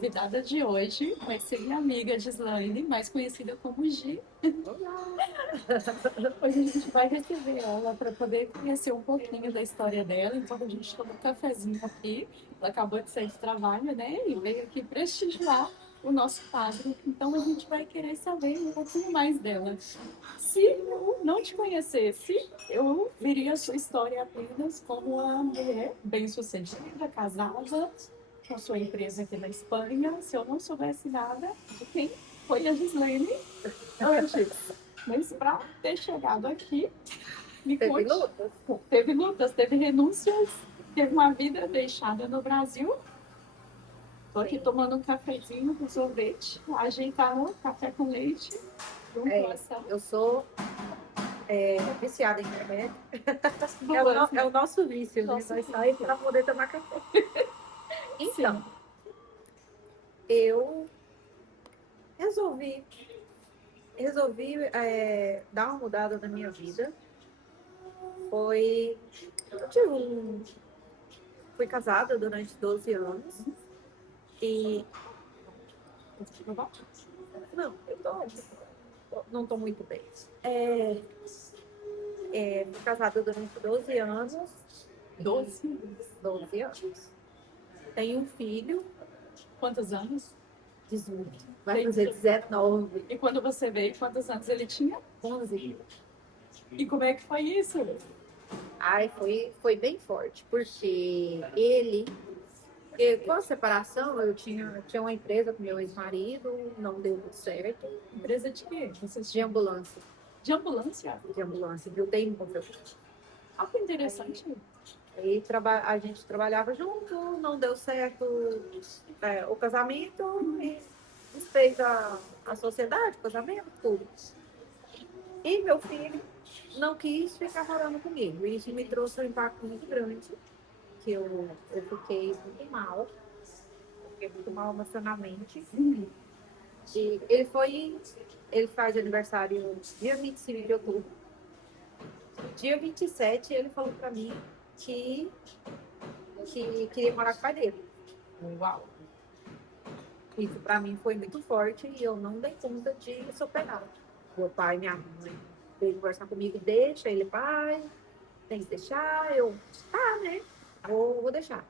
Convidada de hoje vai ser minha amiga Gislaine, mais conhecida como Gi. Hoje a gente vai receber ela para poder conhecer um pouquinho da história dela, enquanto a gente toma um cafezinho aqui. Ela acabou de sair de trabalho, né? E veio aqui prestigiar o nosso quadro. Então a gente vai querer saber um pouquinho mais dela. Se eu não te conhecesse, eu veria a sua história apenas como uma mulher bem-sucedida, casada, com sua empresa aqui na Espanha. Se eu não soubesse nada de quem foi a Gislaine antes. Mas para ter chegado aqui, me Teve conte. lutas. Teve lutas, teve renúncias, teve uma vida deixada no Brasil. Estou aqui Sim. tomando um cafezinho com sorvete, ajeitando café com leite, um É, croissant. eu sou viciada em remédio. Duas, É né? o nosso vício, né? Nossa, Nós saímos para poder tomar café. sim. Então, eu resolvi, dar uma mudada na minha vida. Foi, eu tive fui casada durante 12 anos e não, não tô muito bem. Fui casada durante 12 anos, 12. 12 anos. Tenho um filho, Quantos anos? 18, vai fazer 19, E quando você veio, quantos anos ele tinha? 11. E como é que foi isso? Ai, foi bem forte, porque com a separação eu tinha uma empresa com meu ex-marido, não deu muito certo, Empresa de quê? Vocês de tinham? ambulância, De ambulância? de ambulância, viu? Tem um conteúdo. Algo interessante. Aí a gente trabalhava junto, não deu certo o casamento e desfez a sociedade, o casamento, tudo. E meu filho não quis ficar morando comigo. Isso me trouxe um impacto muito grande, que eu fiquei muito mal emocionalmente. E ele faz aniversário dia 25 de outubro. Dia 27 ele falou para mim que, que queria morar com o pai dele. Uau! Isso para mim foi muito forte e eu não dei conta de superar. Meu pai e minha mãe veio conversar comigo, deixa ele, pai, tem que deixar. Tá, né? Vou deixar.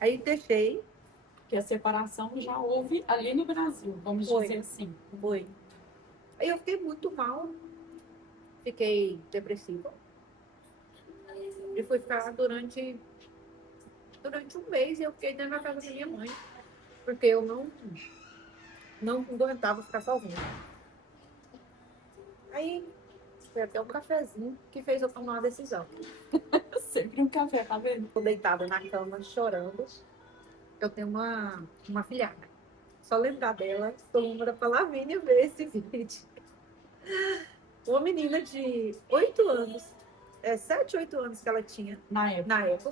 Aí deixei, Que a separação já houve ali no Brasil, vamos foi, dizer assim. foi. Aí eu fiquei muito mal, fiquei depressiva. E fui ficar durante um mês eu fiquei dentro da casa da minha mãe, porque eu não aguentava ficar sozinha. Aí foi até um cafezinho que fez eu tomar uma decisão. Sempre um café, tá vendo? Tô deitada na cama chorando. Eu tenho uma filhada. Só lembrar dela, todo mundo para pra Lavínia ver esse vídeo. Uma menina de 8 anos, 7, 8 anos que ela tinha Na na época,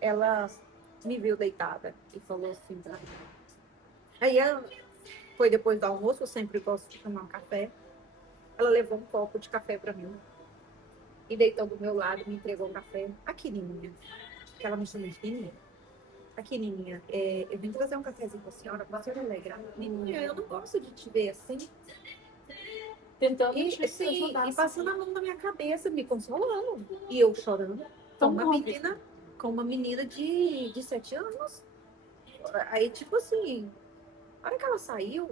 ela me viu deitada e falou assim pra mim. Aí ela foi depois do almoço, eu sempre gosto de tomar um café. Ela levou um copo de café para mim e deitou do meu lado, me entregou o café. Aqui, Nininha, que ela me chama de Nininha. Aqui, Nininha, eu vim trazer um cafezinho para a senhora alegrar. Nininha, eu não gosto de te ver assim. Tentando E, te assim, ajudar. e passando a mão na minha cabeça, me consolando. E eu chorando Tão nobre. com uma menina de 7 anos. Aí, tipo assim, na hora que ela saiu,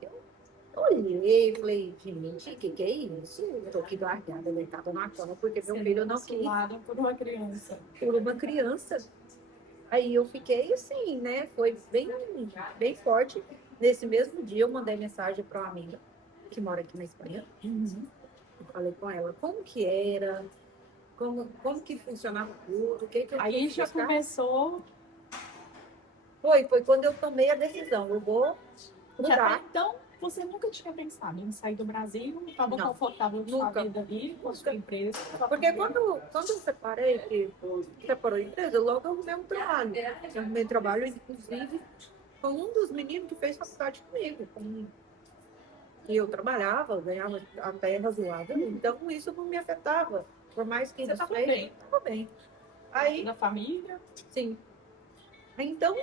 eu olhei e falei, gente, que é isso? Eu tô aqui largada, deitada na cama, porque meu filho não quis consolada por uma criança. por uma criança. Aí eu fiquei assim, né? Foi bem forte. Nesse mesmo dia, eu mandei mensagem para uma amiga que mora aqui na Espanha. Eu falei com ela como que era, como que funcionava tudo, o que que eu Aí tinha que já buscar. começou. Foi quando eu tomei a decisão. Eu vou Já até mudar. então, você nunca tinha pensado em sair do Brasil, estava Não, confortável com a nunca. vida ali, com a sua empresa. Porque quando eu separei, que separou a empresa, logo eu arrumei um trabalho. Eu arrumei trabalho, inclusive, com um dos meninos que fez faculdade comigo. E eu trabalhava, ganhava até razoável, então isso não me afetava. Por mais que Você eles estava fez, bem estava bem. Aí, na família. sim. Então,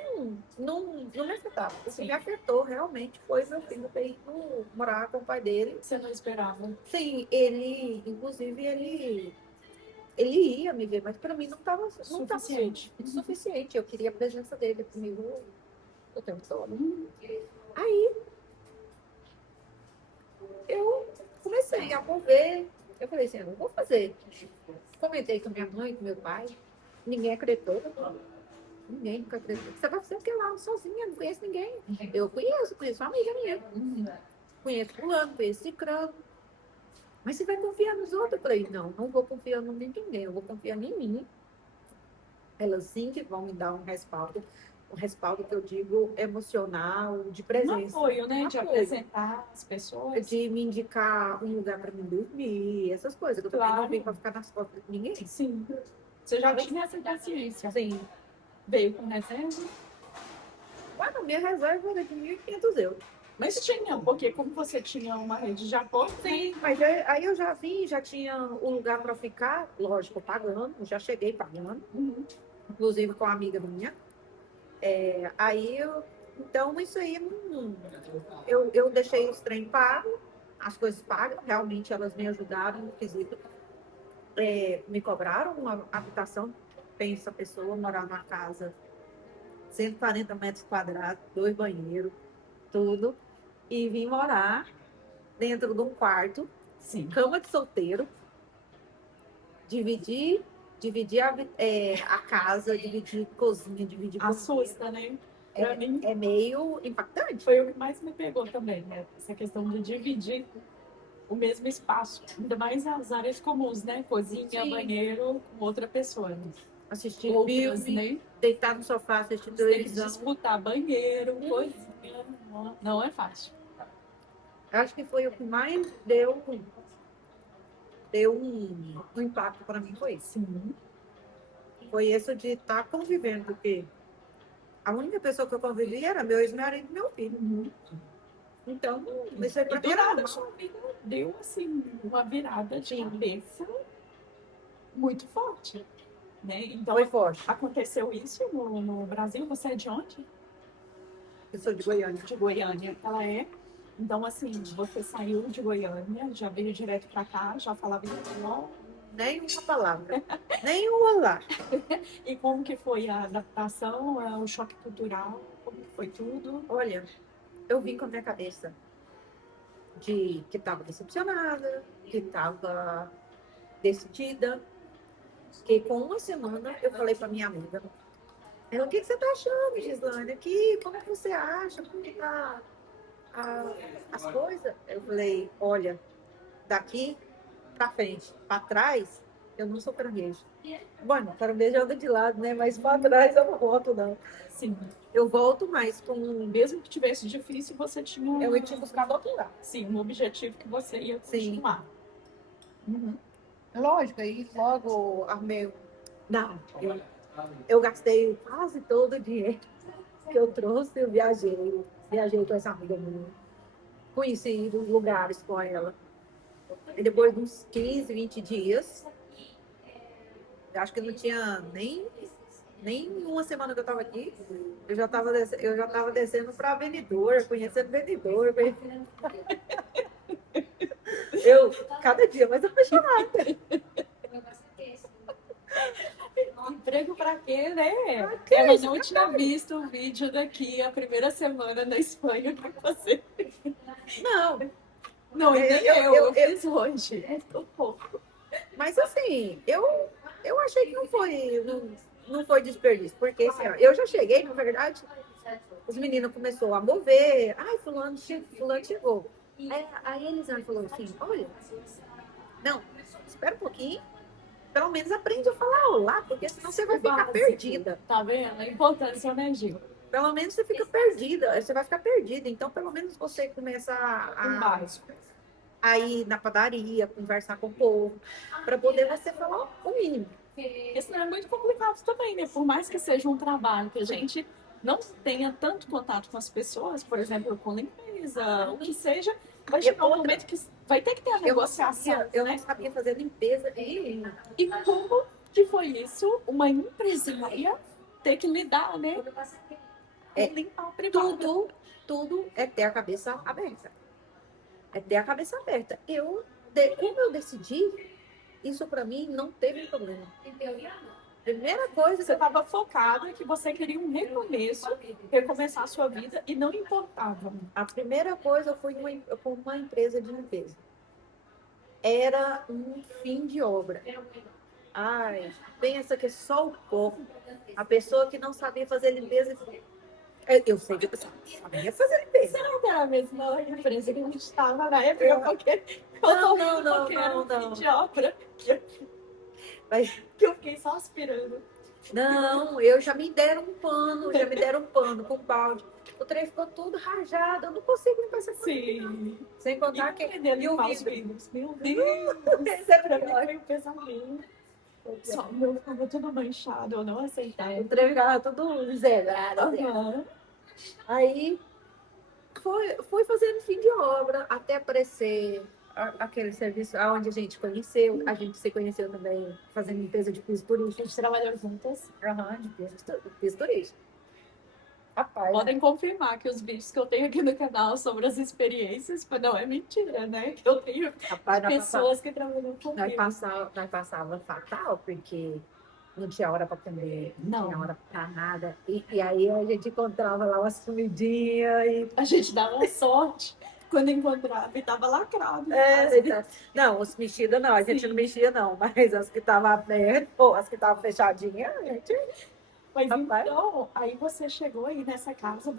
não me afetava. O que Sim. me afetou realmente foi meu filho ter ido morar com o pai dele. Você não esperava. Sim, ele, inclusive, ele ia me ver, mas para mim não tava Suficiente. suficiente. Eu queria a presença dele comigo o tempo todo. Uhum. Aí eu comecei a mover. Eu falei assim, eu não vou fazer. Comentei com minha mãe, com meu pai. Ninguém acreditou. Ninguém nunca acreditou. Você vai fazer o que lá sozinha? Não conheço ninguém. Eu conheço uma amiga minha. Uhum. Conheço fulano, conheço cicrano. Mas você vai confiar nos outros? Eu falei, não vou confiar em ninguém. Eu vou confiar em mim. Elas sim que vão me dar um respaldo que eu digo emocional, de Um presença. apoio, né? Um De apoio. apresentar as pessoas. De me indicar um lugar para me dormir, essas coisas. Que eu também Claro. não vim para ficar nas costas de ninguém. Sim. Você já tinha essa paciência. Sim. Veio com reserva? Mas a minha reserva era de 1.500 euros. Mas tinha, porque como você tinha uma rede de apoio, Sim, mas aí eu já vim, já tinha um lugar para ficar, lógico, pagando, já cheguei pagando, inclusive com uma amiga minha. Então isso aí, eu deixei os trem pago, as coisas pagas, realmente elas me ajudaram no quesito. Me cobraram uma habitação, pensa a pessoa morar numa casa, 140 metros quadrados, 2 banheiros, tudo, e vim morar dentro de um quarto, sim, cama de solteiro, dividir a casa, dividir cozinha, dividir banheiro. assusta, né? Pra mim, É meio impactante. foi o que mais me pegou também, né? Essa questão de dividir o mesmo espaço. Ainda mais as áreas comuns, né? Cozinha, Sim. banheiro, com outra pessoa. Né? Assistir Outras, filme, né? deitar no sofá, assistir Tem que televisão. disputar banheiro, cozinha. Não é fácil. Acho que foi o que mais deu um impacto para mim, foi isso. Sim. Foi isso de estar convivendo, porque a única pessoa que eu convivi era meu ex-marido e meu filho. Então, isso aí E para do mim era nada a normal. sua vida deu, assim, uma virada de cabeça muito forte. Né? Então, Foi forte. aconteceu isso no Brasil. Você é de onde? Eu sou de Goiânia. De Goiânia. Ela é. Então, assim, você saiu de Goiânia, já veio direto para cá, já falava espanhol. Nem uma palavra. Nem um olá. E como que foi a adaptação, o choque cultural? Como que foi tudo? Olha, eu vim com a minha cabeça de que estava decepcionada, que estava decidida, que com uma semana eu falei para minha amiga, ela, o que você está achando, Gislaine? Aqui, como que você acha? Como que tá as coisas? Eu falei, olha, daqui para frente, para trás, eu não sou caranguejo. Bueno, caranguejo anda de lado, né? Mas para trás eu não volto, não. Sim. Eu volto mais com... Mesmo que tivesse difícil, você tinha Eu tinha buscado outro lugar. Sim, um objetivo que você ia Sim. continuar. Lógico, aí logo arrumei. Não, eu gastei quase todo o dinheiro que eu trouxe, eu viajei com essa amiga minha, conheci os lugares com ela. E depois de uns 15, 20 dias, eu acho que não tinha nem uma semana que eu estava aqui, eu já estava descendo para Benidorm, conhecendo Benidorm. Eu, cada dia mais apaixonada. Emprego pra quê, né? Ela não tinha visto o vídeo daqui a primeira semana na Espanha que você. Não, nem eu fiz hoje. É tão pouco. Mas assim, eu achei que não foi desperdício, porque assim, ó, eu já cheguei, na verdade, os meninos começaram a mover, ai, fulano chegou. Aí a Elisane falou assim, olha, não, espera um pouquinho, pelo menos aprende a falar olá, porque senão você vai ficar perdida. Tá vendo? A importância, né, Gil? Pelo menos você fica perdida, você vai ficar perdida. Então, pelo menos você começa a ir na padaria, conversar com o povo, para poder você falar o mínimo. Isso não é muito complicado também, né? Por mais que seja um trabalho que a gente não tenha tanto contato com as pessoas, por exemplo, com limpeza, o que seja, vai chegar um momento que vai ter que ter a negociação. Eu não sabia fazer limpeza nenhuma. E como que foi isso? Uma empresária ter que lidar, né? É, Limpar o privado. Tudo é ter a cabeça aberta. É ter a cabeça aberta. Como eu decidi, isso para mim não teve problema. Primeira coisa Você estava focada que você queria um recomeço, recomeçar a sua vida e não importava. a primeira coisa, eu fui com uma empresa de limpeza. Era um fim de obra. Ai, pensa que é só o corpo. A pessoa que não sabia fazer limpeza. Eu sei que eu sabia fazer limpeza. Será que era a mesma empresa que a gente estava na época? Porque porque era um fim de obra Mas, que eu fiquei só aspirando. não, já me deram um pano com balde. O trem ficou tudo rajado, eu não consigo limpar essa coisa. Sim. Sem contar que. E o vidro. Meu Deus! Esse é Pra mim pior. foi um pesamento. Só o meu ficava tudo manchado, eu não aceitava. O trem ficava tudo zerado. Aham. Aí fui fazendo fim de obra até aparecer aquele serviço onde a gente conheceu. A gente se conheceu também fazendo limpeza de piso A turístico. gente trabalhou juntas. Aham, de piso turístico. Rapaz, Podem confirmar que os vídeos que eu tenho aqui no canal sobre as experiências, mas não é mentira, né? Que eu tenho rapaz, pessoas que trabalham comigo. nós passava fatal, porque não tinha hora para comer, não tinha hora para nada. E aí a gente encontrava lá umas comidinhas e. A gente dava uma sorte quando encontrava e tava lacrado. Não, os mexidas não, a gente Sim. não mexia, não, mas as que estavam abertas, ou as que estavam fechadinhas, a gente. Mas Rapaz. então, aí você chegou aí nessa casa,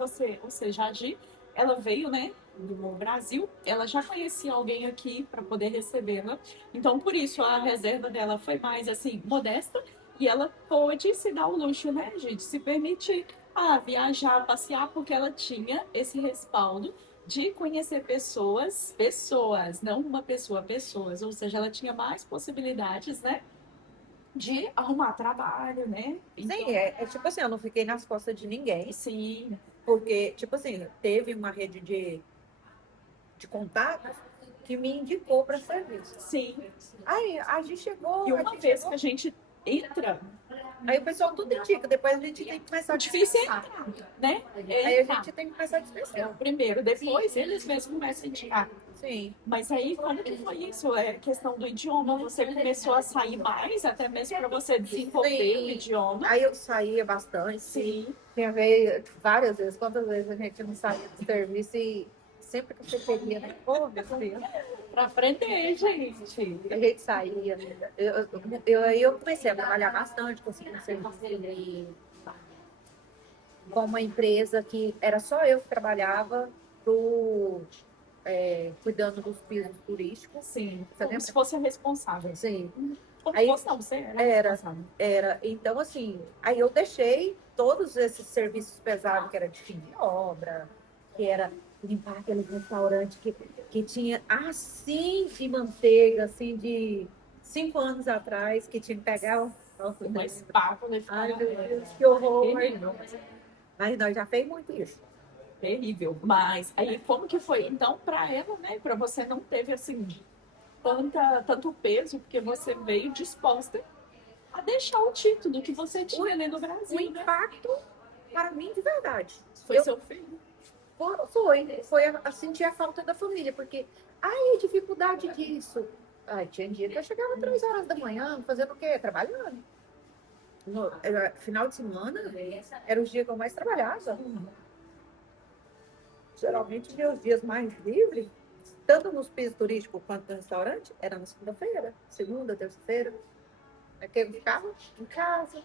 ou seja, a Gi, ela veio, né, do Brasil, ela já conhecia alguém aqui para poder recebê-la. Então, por isso, a reserva dela foi mais, assim, modesta e ela pôde se dar o luxo, né, Gi, de se permitir viajar, passear, porque ela tinha esse respaldo de conhecer pessoas, não uma pessoa, pessoas. Ou seja, ela tinha mais possibilidades, né, de arrumar trabalho, né? Sim, é tipo assim, eu não fiquei nas costas de ninguém, Sim, porque, tipo assim, teve uma rede de contatos que me indicou para serviço. sim. Aí a gente chegou. E uma vez que a gente entra, Aí o pessoal tudo indica, depois a gente tem que começar o a difícil é dispensar. entrar, né? Aí a gente tem que começar a dispensar. Primeiro, depois eles mesmos começam a indicar. Sim. Mas aí, como que foi isso? É questão do idioma, você começou a sair mais, até mesmo para você desenvolver o idioma. Aí eu saía bastante. Sim. Tinha várias vezes, quantas vezes a gente não saía do serviço e sempre que você queria, né? Ô, meu Deus. Para aprender, gente. A gente saía. Eu comecei a trabalhar bastante, consegui um serviço com uma empresa que era só eu que trabalhava cuidando dos pisos turísticos. Sim. Você Como lembra? se fosse a responsável. Sim. Como Aí- se fosse, não, você era responsável. Era. Então, assim, aí eu deixei todos esses serviços pesados, que era de fim de obra, que era limpar aquele restaurante que tinha assim de manteiga, assim, de 5 anos atrás, que tinha que pegar Uma espátula e Ai, ficava... meu Deus, que horror. Terrível. Mas nós já fez muito isso. Terrível. Mas aí como que foi? Então, para ela, né? Para você não teve assim tanto peso, porque você veio disposta a deixar o título que você tinha ali no O Brasil, né? impacto, para mim, de verdade. Foi seu filho. Foi a sentir a falta da família, porque a dificuldade disso. Ai, tinha dia que eu chegava 3 horas da manhã, fazendo o quê? Trabalhando. Era final de semana, era os dias que eu mais trabalhava. Geralmente, meus dias mais livres, tanto nos pisos turísticos quanto no restaurante, era na segunda-feira, segunda, terça-feira. É que eu ficava em casa,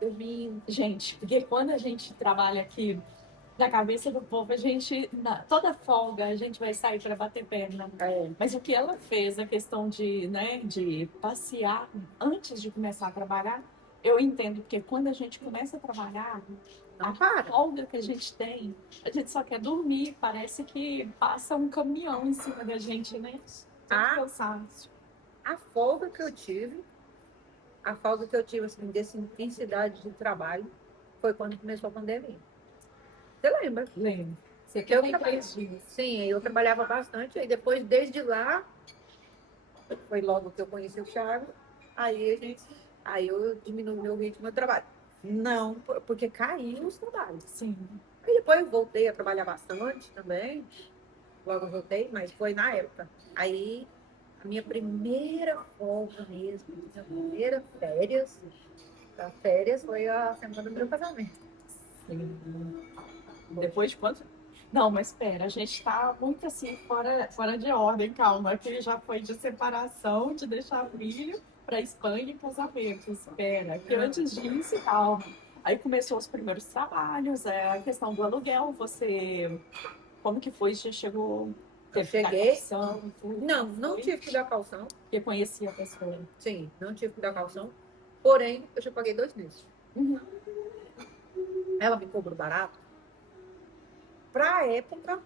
dormindo. Gente, porque quando a gente trabalha aqui na cabeça do povo, a gente, toda folga, a gente vai sair para bater perna. Mas o que ela fez, a questão de, né, de passear antes de começar a trabalhar, eu entendo, porque quando a gente começa a trabalhar, Não para. folga que a gente tem, a gente só quer dormir, parece que passa um caminhão em cima da gente, né? Cansaço. A folga que eu tive, assim, dessa intensidade de trabalho, foi quando começou a pandemia. Você lembra? Lembro. Você Eu tem trabalhei. 3 dias. Sim, eu trabalhava bastante, aí depois, desde lá, foi logo que eu conheci o Thiago, aí eu diminui meu ritmo de trabalho. Não, porque caiu os trabalhos. Sim. Aí depois eu voltei a trabalhar bastante também. Logo eu voltei, mas foi na época. Aí a minha primeira folga mesmo, minha primeira férias, a férias foi a semana do meu casamento. Sim. Depois de quanto? Não, mas espera, a gente está muito assim, fora de ordem, calma, que já foi de separação, de deixar filho para Espanha e casamento. Espera, que antes disso, calma. Aí começou os primeiros trabalhos, a questão do aluguel, você. Como que foi? Você chegou. Eu Teve que dar cheguei. calção, tudo? Não, Como não foi? tive que dar calção. Porque conhecia a pessoa. Sim, não tive que dar calção. Porém, eu já paguei 2 meses. Uhum. Ela me cobrou barato. Pra época,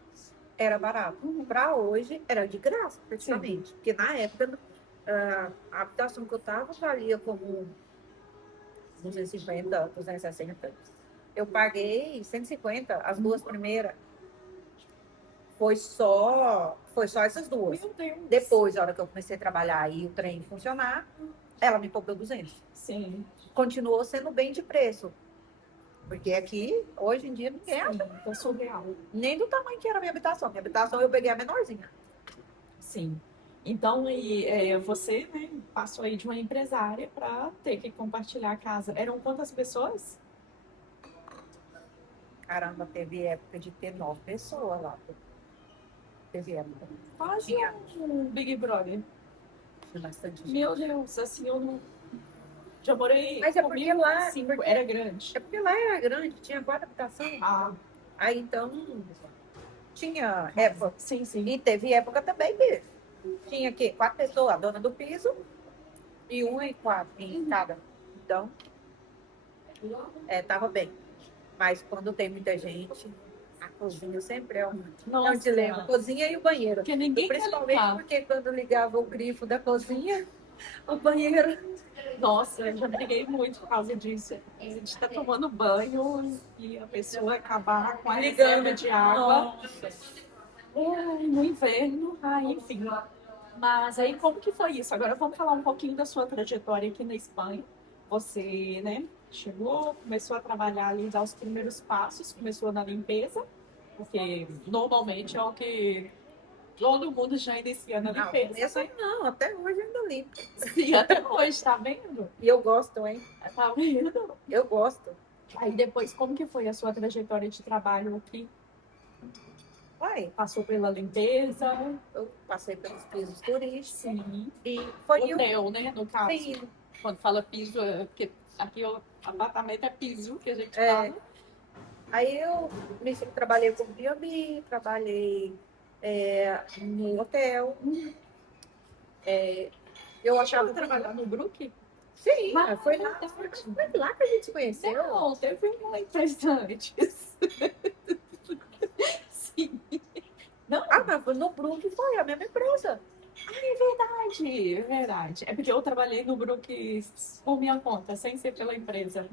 era barato. Pra hoje, era de graça, praticamente. Porque na época, a habitação que eu tava valia como 250, 260. Eu paguei 150, as duas primeiras. Foi só essas duas. Meu Deus. Depois, a hora que eu comecei a trabalhar e o trem funcionar, ela me cobrou 200. Sim. Continuou sendo bem de preço. Porque aqui, hoje em dia, ninguém acha. Tá surreal. Nem do tamanho que era a minha habitação. Minha habitação eu peguei a menorzinha. Sim. Então, aí, você, né, passou aí de uma empresária para ter que compartilhar a casa. Eram quantas pessoas? Caramba, teve época de ter 9 pessoas lá. Teve época. Quase Tinha um Big Brother. bastante gente. Meu Deus, assim, eu não... Já morei Mas é porque comigo, lá- cinco, porque- era grande. É porque lá era grande, tinha 4 habitações. Ah, Aí então tinha época. sim, sim. E teve época também que tinha aqui 4 pessoas, a dona do piso, e 1 e 4 em cada. Então, tava bem. Mas quando tem muita gente, a cozinha sempre é um Nossa, dilema. A cozinha e o banheiro. porque ninguém quer Principalmente limpar. porque quando ligava o grifo da cozinha, o banheiro. Nossa, eu já briguei muito por causa disso. A gente tá tomando banho e a pessoa acabar com a reserva de água. No inverno, enfim. Mas aí, como que foi isso? Agora vamos falar um pouquinho da sua trajetória aqui na Espanha. Você, né, chegou, começou a trabalhar ali, dar os primeiros passos, começou na limpeza, porque normalmente é o que todo mundo já inicia na Não, limpeza. começo não, até hoje ainda limpo. Sim, até hoje, tá vendo? E eu gosto, hein? Tá vendo? Eu gosto. Aí depois, como que foi a sua trajetória de trabalho aqui? Uai, Passou pela limpeza? eu passei pelos pisos turísticos Sim. e foi Hotel, né, no caso. Sim. Quando fala piso, porque aqui o apartamento é piso que a gente É. fala. Aí eu trabalhei com B&B, trabalhei no hotel. Eu achava Trabalhar no Brook? Sim, Mas foi lá que a gente se conheceu. Não, teve uma empresa antes. Sim. Não, Mas foi no Brook, foi a mesma empresa. é verdade. É porque eu trabalhei no Brook por minha conta, sem ser pela empresa.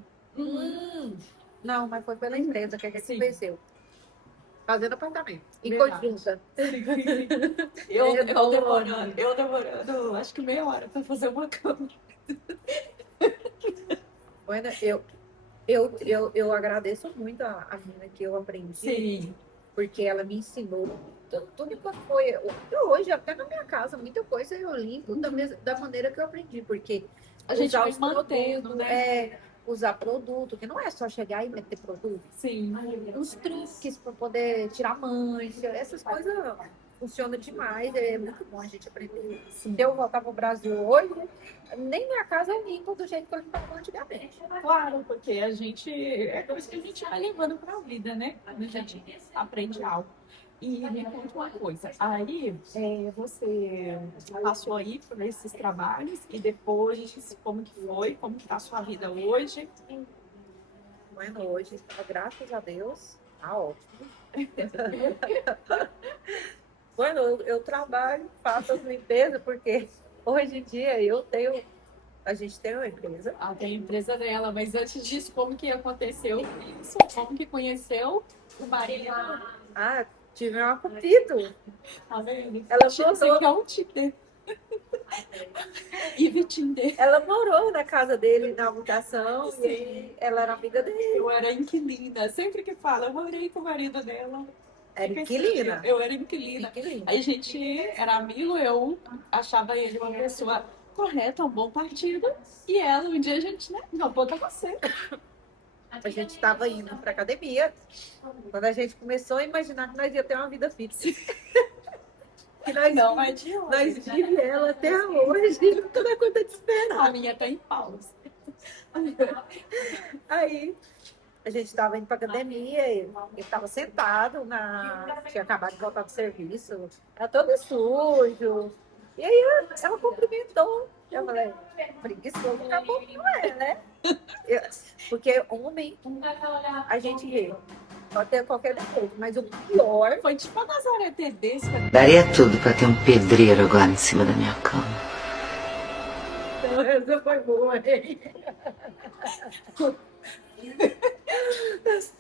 Não, mas foi pela empresa que a gente se Sim. conheceu. Fazendo apartamento. Em Verdade. conjunta. Eu demorando, acho que meia hora para fazer uma cama. Bueno, eu agradeço muito a menina que eu aprendi. Sim. Porque ela me ensinou tudo quanto foi. Até hoje, até na minha casa, muita coisa eu limpo da maneira que eu aprendi. Porque A gente usar vai os mantendo, produtos, né? usar produto, que não é só chegar e meter produto. Sim. Os truques para poder tirar mancha, essas coisas funcionam demais. É muito bom a gente aprender. Sim. Se eu voltar para o Brasil hoje, nem minha casa é limpa do jeito que eu limpava antigamente. Claro, porque a gente é coisa que a gente vai levando para a vida, né? A gente aprende algo. E me conta uma coisa, aí você passou aí por esses trabalhos e depois como que foi, como que tá a sua vida hoje? Bueno, hoje, graças a Deus, tá ótimo. Bueno, eu trabalho, faço as limpezas, porque hoje em dia a gente tem uma empresa. Tem a empresa dela, mas antes disso, como que aconteceu isso? Como que conheceu o marido? Tive um cupido. Tá vendo? Ela Chega botou. que é um Tinder. E Tinder. Ela morou na casa dele na habitação Sim. e ela era amiga dele. Eu era inquilina. Sempre que fala, eu morei com o marido dela. Era Fica inquilina. assim, eu era inquilina. Inquilina. Aí a gente era amigo, eu achava ele uma pessoa correta, um bom partido. E ela, um dia a gente, né, não, bota você. A gente estava indo para academia quando a gente começou a imaginar que nós ia ter uma vida fixa. Que nós Não adianta. nós vivemos ela até hoje, toda conta de esperar. A minha tá em pausa. Aí a gente estava indo para academia, ele estava sentado tinha acabado de voltar do serviço, era todo sujo. E aí ela cumprimentou. Eu falei, preguiçoso acabou não é, né? Porque homem, a gente vê, pode ter qualquer defeito, mas o pior Foi tipo a Nazaré Tedesco. Daria tudo pra ter um pedreiro agora em cima da minha cama. essa foi boa, hein?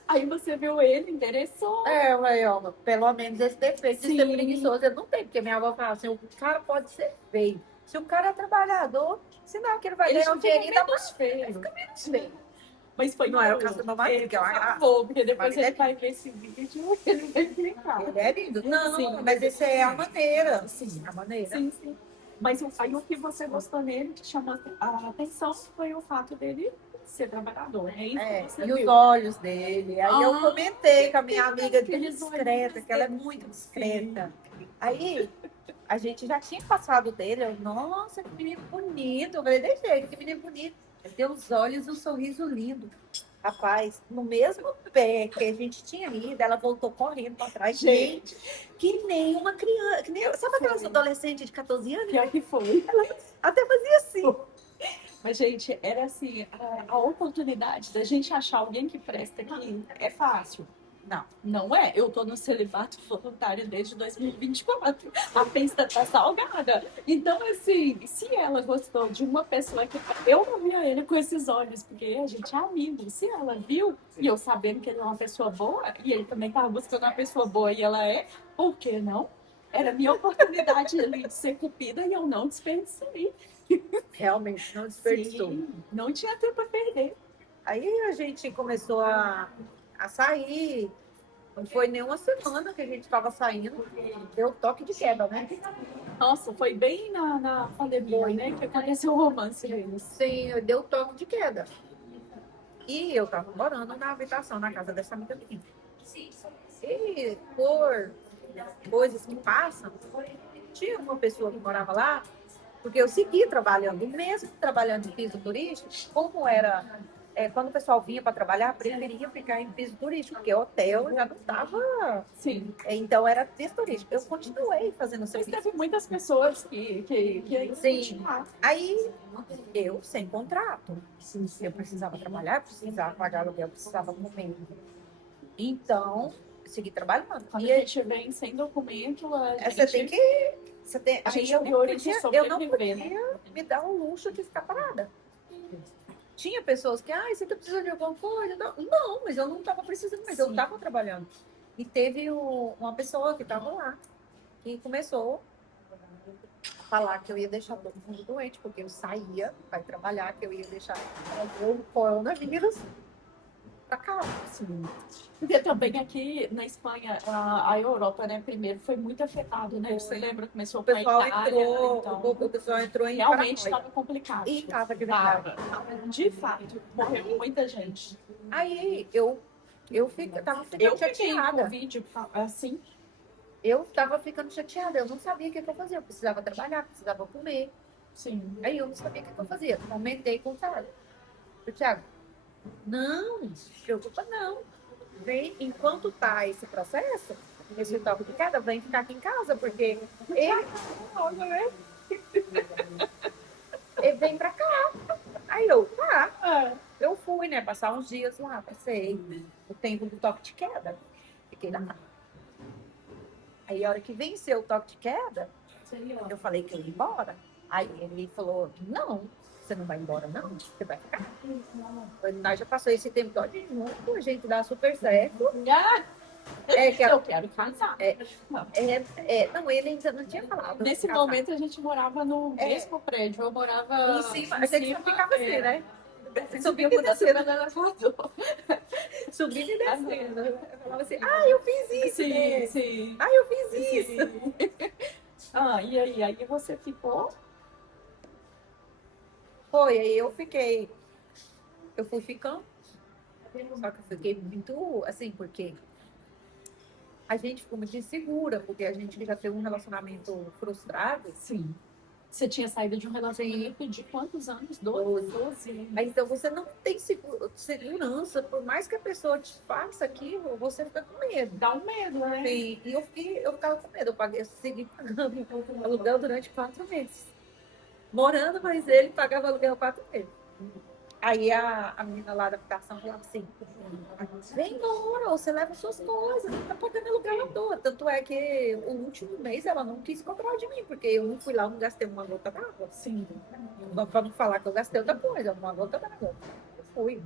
Aí você viu ele, interessou. É, mas, ó, pelo menos esse defeito de ser Sim. preguiçoso eu não tenho, porque minha avó fala assim, o cara pode ser feio. Se o cara é trabalhador, sinal que ele vai Ele ganhar um dinheirinho da menos feio. fica menos feio. Mas foi Não era o caso do meu marido, que é uma por graça. favor, porque depois Mas ele é vai ver esse vídeo, ele vai ficar. Ele é lindo. Não, Sim. mas essa é a maneira. Sim. A maneira. Sim, sim. Mas aí o que você gostou nele, que chamou a atenção, foi o fato dele ser trabalhador. É isso É, que você e os viu. olhos dele. Aí eu Ah, comentei com a minha amiga aqueles discreta, olhinhos que ela é dele. muito discreta. Aí a gente já tinha passado dele. Eu, nossa, que menino bonito. Eu falei, deixa ele, que menino bonito. Ele tem os olhos e um sorriso lindo. Rapaz, no mesmo pé que a gente tinha ido, ela voltou correndo para trás. Gente, que nem uma criança. Sabe aquelas adolescentes de 14 anos? Pior que foi. Até fazia assim. Mas, gente, era assim, a oportunidade da gente achar alguém que presta aqui é fácil. Não. Não é? Eu tô no celibato voluntário desde 2024. A pista tá salgada. Então, assim, se ela gostou de uma pessoa que... Eu não via ele com esses olhos, porque a gente é amigo. Se ela viu, e eu sabendo que ele é uma pessoa boa, e ele também tava buscando uma pessoa boa, e ela é, por que não? Era a minha oportunidade ali de ser cupida e eu não desperdicei. Realmente, não desperdiçou. Sim, não tinha tempo a perder. Aí a gente começou a sair. Não foi nem uma semana que a gente estava saindo. Deu toque de queda, né? Nossa, foi bem na pandemia, né? Que aconteceu o romance deles. Sim, deu toque de queda. E eu estava morando na habitação, na casa dessa amiga minha. E por coisas que passam, tinha uma pessoa que morava lá, porque eu segui trabalhando, mesmo trabalhando em piso turístico, como era, quando o pessoal vinha para trabalhar, preferia ficar em piso turístico, porque hotel já não estava, Sim. então era piso turístico. Eu continuei fazendo Mas serviço. teve muitas pessoas que Sim. continuaram. Aí, eu sem contrato, eu precisava trabalhar, precisava pagar aluguel, precisava comer. Então, eu segui trabalhando. Quando E a gente vem sem documento, você tem que... a gente eu não prioriza eu não sobreviver, podia né? me dar o luxo de ficar parada. Tinha pessoas que, você tá precisando de alguma coisa? Não, mas eu não estava precisando, mas eu Sim. estava trabalhando. E teve uma pessoa que estava lá, que começou a falar que eu ia deixar todo mundo doente, porque eu saía para trabalhar, que eu ia deixar o coronavírus para cá. Sim. Porque também aqui na Espanha, a Europa, né, primeiro foi muito afetado, né? Você lembra? Começou O com a pessoal Itália, entrou, então o pessoal entrou em realmente paranoia. estava complicado. E estava de verdade. Tava. De fato, morreu muita gente. Aí eu tava ficando Eu fiquei com chateada. o vídeo assim. Eu tava ficando chateada, eu não sabia o que eu fazia. Eu precisava trabalhar, precisava comer. Sim. Aí eu não sabia o que eu fazia. Comentei com o Thiago. O Thiago, não se preocupa não. Vem, enquanto tá esse processo, esse toque de queda, vem ficar aqui em casa, porque ele vem pra cá. Aí eu, tá. Eu fui, né, passar uns dias lá, passei o tempo do toque de queda. Fiquei lá. Aí a hora que venceu o toque de queda, eu falei que eu ia embora. Aí ele falou, não, você não vai embora não, você vai ficar. Nós já passou esse tempo todo junto, a gente dá super certo. É que Eu quero casar. não, ele ainda não tinha falado. Nesse casar. momento a gente morava no mesmo prédio. Eu morava Em cima, a gente só ficava assim, né? Subindo e descendo no elevador. Subindo e descendo. Eu falava assim, eu fiz isso, Sim, né? sim. Eu fiz isso. Sim. E aí? Aí você ficou? Foi, aí eu fui ficando, só que eu fiquei muito, assim, porque a gente ficou muito insegura, porque a gente já teve um relacionamento frustrado. Sim. Você tinha saído de um relacionamento de quantos anos? 12. Mas então você não tem segurança, por mais que a pessoa te faça aquilo, você fica com medo. Dá um medo, né? Sim, e eu ficava com medo, eu segui pagando aluguel durante 4 meses. Morando, mas ele pagava aluguel 4 meses. Aí a menina lá da habitação falava assim, vem embora, você leva suas coisas, não tá pagando aluguel à toa. Tanto é que o último mês ela não quis cobrar de mim, porque eu não fui lá, não gastei uma gota d'água. Sim. Pra não falar que eu gastei outra coisa, uma gota d'água. Eu fui.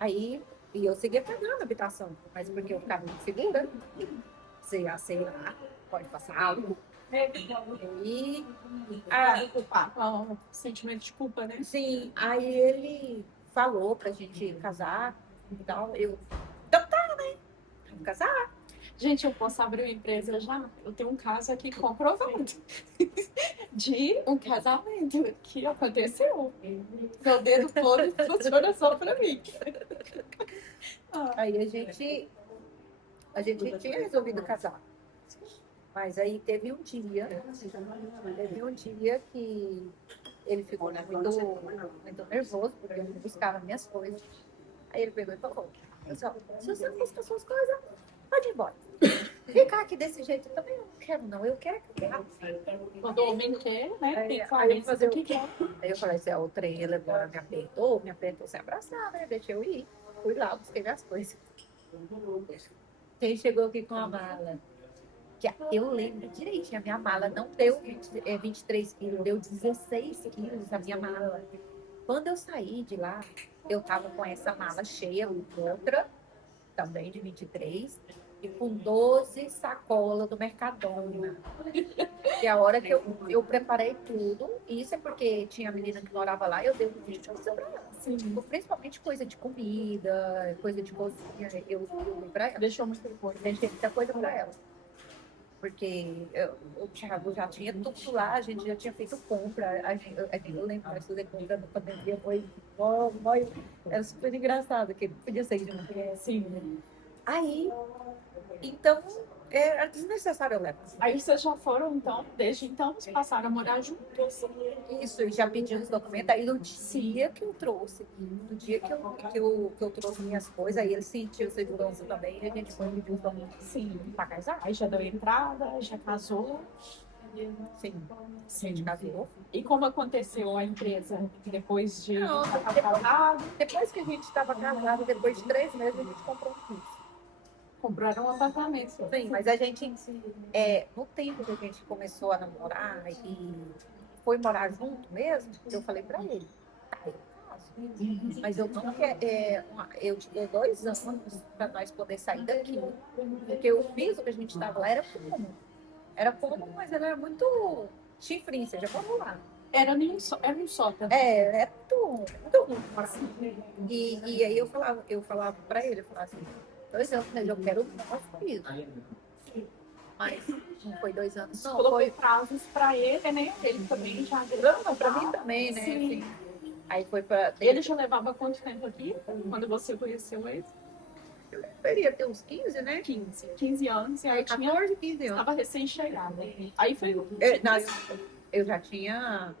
Aí, e eu seguia pagando a habitação, mas porque eu ficava muito segura. Sei lá, pode passar algo. E Sentimento de culpa, né? sim, aí ele falou pra gente casar e tal. Então tá, né? Vamos casar. Gente, eu posso abrir uma empresa já? Eu tenho um caso aqui comprovado de um casamento que aconteceu. Meu dedo todo funciona só pra mim. Aí a gente tinha resolvido casar. Mas aí teve um dia que ele ficou muito nervoso, porque eu não buscava minhas coisas. Aí ele pegou e falou, se você não busca suas coisas, pode ir embora. Ficar aqui desse jeito eu também não quero, não. Eu quero que Quando o homem quer, né? Tem aí eu clareza fazer do que quer. Aí eu falei assim, o trem, ele agora me apertou sem abraçar, né? Deixa eu ir. Fui lá, busquei minhas coisas. Quem chegou aqui com a mala? Eu lembro direitinho, a minha mala não deu 23 quilos, deu 16 quilos a minha mala. Quando eu saí de lá, eu tava com essa mala cheia, outra, também de 23, e com 12 sacolas do Mercadona. E a hora que eu preparei tudo, isso é porque tinha a menina que morava lá, eu dei um vídeo de coisa pra ela. Sim. Principalmente coisa de comida, coisa de cozinha, eu dei pra ela. Deixou muita coisa. Deixei muita coisa pra ela. Porque o Thiago já tinha tudo lá, a gente já tinha feito compra. Eu lembro que fazer compra na pandemia foi era super engraçado, que podia ser junto. Sim. Aí, então, era desnecessário eu levar. Aí vocês já foram, então, desde então, vocês passaram a morar juntos. Isso, e já pedi os documentos. Aí no dia que eu trouxe, no dia que eu trouxe minhas coisas, aí ele sentiu segurança também, e a gente foi pedir os documentos. Sim. Pra casar. Aí já deu entrada, já casou. Sim. A gente casou. E como aconteceu a empresa depois de Não, estar casado? Depois que a gente estava casado, depois de 3 meses, a gente comprou um piso. Compraram um apartamento. Sim, mas a gente, no tempo que a gente começou a namorar e foi morar junto mesmo, eu falei pra ele, tá, eu caso. Mas eu não quero, eu te dou 2 anos pra nós poder sair daqui. Porque o piso que a gente estava lá era cômodo. Era cômodo, mas ele era muito chifrinho, você já falou lá. Era um sótão. É muito ruim morar assim. E aí eu falava pra ele, eu falava assim, 2 anos, mas eu quero o nosso piso. Mas não foi 2 anos, não. Coloquei prazos pra ele, né? Ele também já Não, pra mim também, né? Sim. Assim. Aí foi pra. Ele já levava quanto tempo aqui? Quando você conheceu ele? Deveria ter uns 15, né? 15 anos. E aí tinha 14, 15 anos. estava recém-chegada. Aí foi. Eu já tinha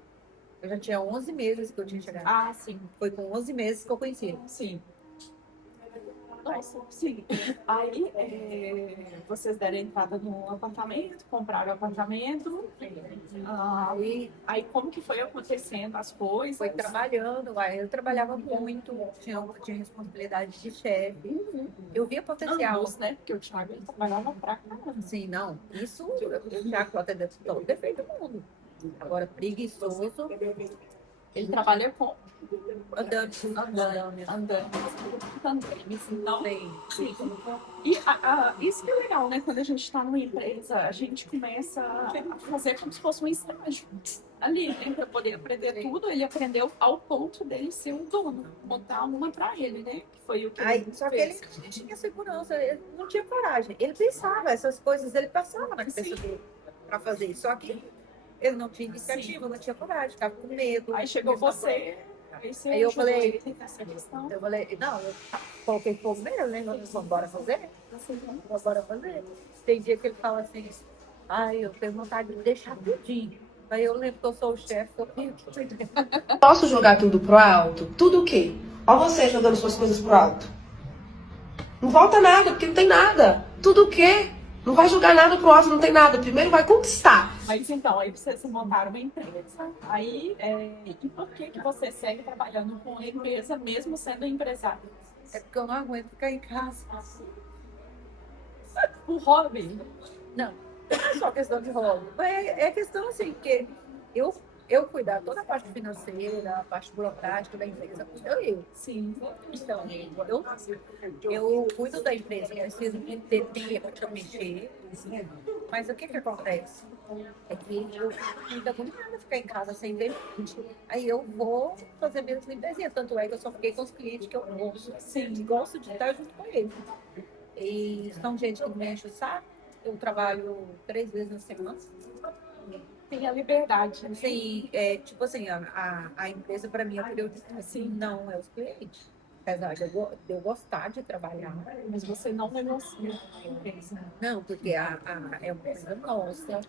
11 meses que eu tinha chegado. Ah, sim. Foi com 11 meses que eu conheci ele. Sim. Nossa, sim. Aí vocês deram entrada no apartamento, compraram o apartamento. Aí como que foi acontecendo as coisas? Foi trabalhando, aí eu trabalhava muito, tinha responsabilidade de chefe. Eu via potencial. Ambos, né? Porque o Thiago ele trabalhava pra caramba. Sim, não. Isso eu já pode ter todo defeito do mundo. Agora, preguiçoso, Ele trabalha com Andames. Então, Tem. sim. E isso que é legal, né? Quando a gente está numa empresa, a gente começa a fazer como se fosse um estágio ali, né? Para poder aprender tudo. Ele aprendeu ao ponto dele ser um dono, montar uma para ele, né? Que foi o que Aí, ele só que ele fez. não tinha segurança, ele não tinha coragem. Ele pensava essas coisas, ele passava na cabeça Sim. dele para fazer. Só que ele não tinha iniciativa, não tinha coragem, ficava com medo. Aí chegou você, Aí eu ajudou falei- ele nessa questão. Eu falei, não, eu coloquei fogo nele, né? Vamos embora fazer? Vamos embora fazer. Tem dia que ele fala assim, ai, eu tenho vontade de deixar tudinho. Aí eu lembro que eu sou o chefe, eu tenho que cuidar. Posso jogar tudo pro alto? Tudo o quê? Olha você jogando suas coisas pro alto. Não volta nada, porque não tem nada. Tudo o quê? Não vai jogar nada pro alto, não tem nada. Primeiro vai conquistar. Mas então, aí vocês montaram uma empresa. Aí, e por que você segue trabalhando com a empresa, mesmo sendo empresário? É porque eu não aguento ficar em casa. O hobby. Não é só questão de hobby. É questão assim, que eu cuidar toda a parte financeira, a parte burocrática da empresa, cuido eu. Sim. Então, eu cuido da empresa, preciso de ter tempo para mexer. Mas o que que acontece? É que eu ainda muito nada ficar em casa sem ver cliente. Aí eu vou fazer minhas limpezinhas. Tanto é que eu só fiquei com os clientes que eu gosto. Sim, gosto de estar junto com eles. E são gente que me enche o saco. Eu trabalho 3 vezes na semana. Tem a liberdade, né? Sim, tipo assim, a empresa para mim é prioridade. Assim, não é os clientes. Apesar de eu gostar de trabalhar. Mas você não negocia a empresa. Não, porque é uma coisa nossa.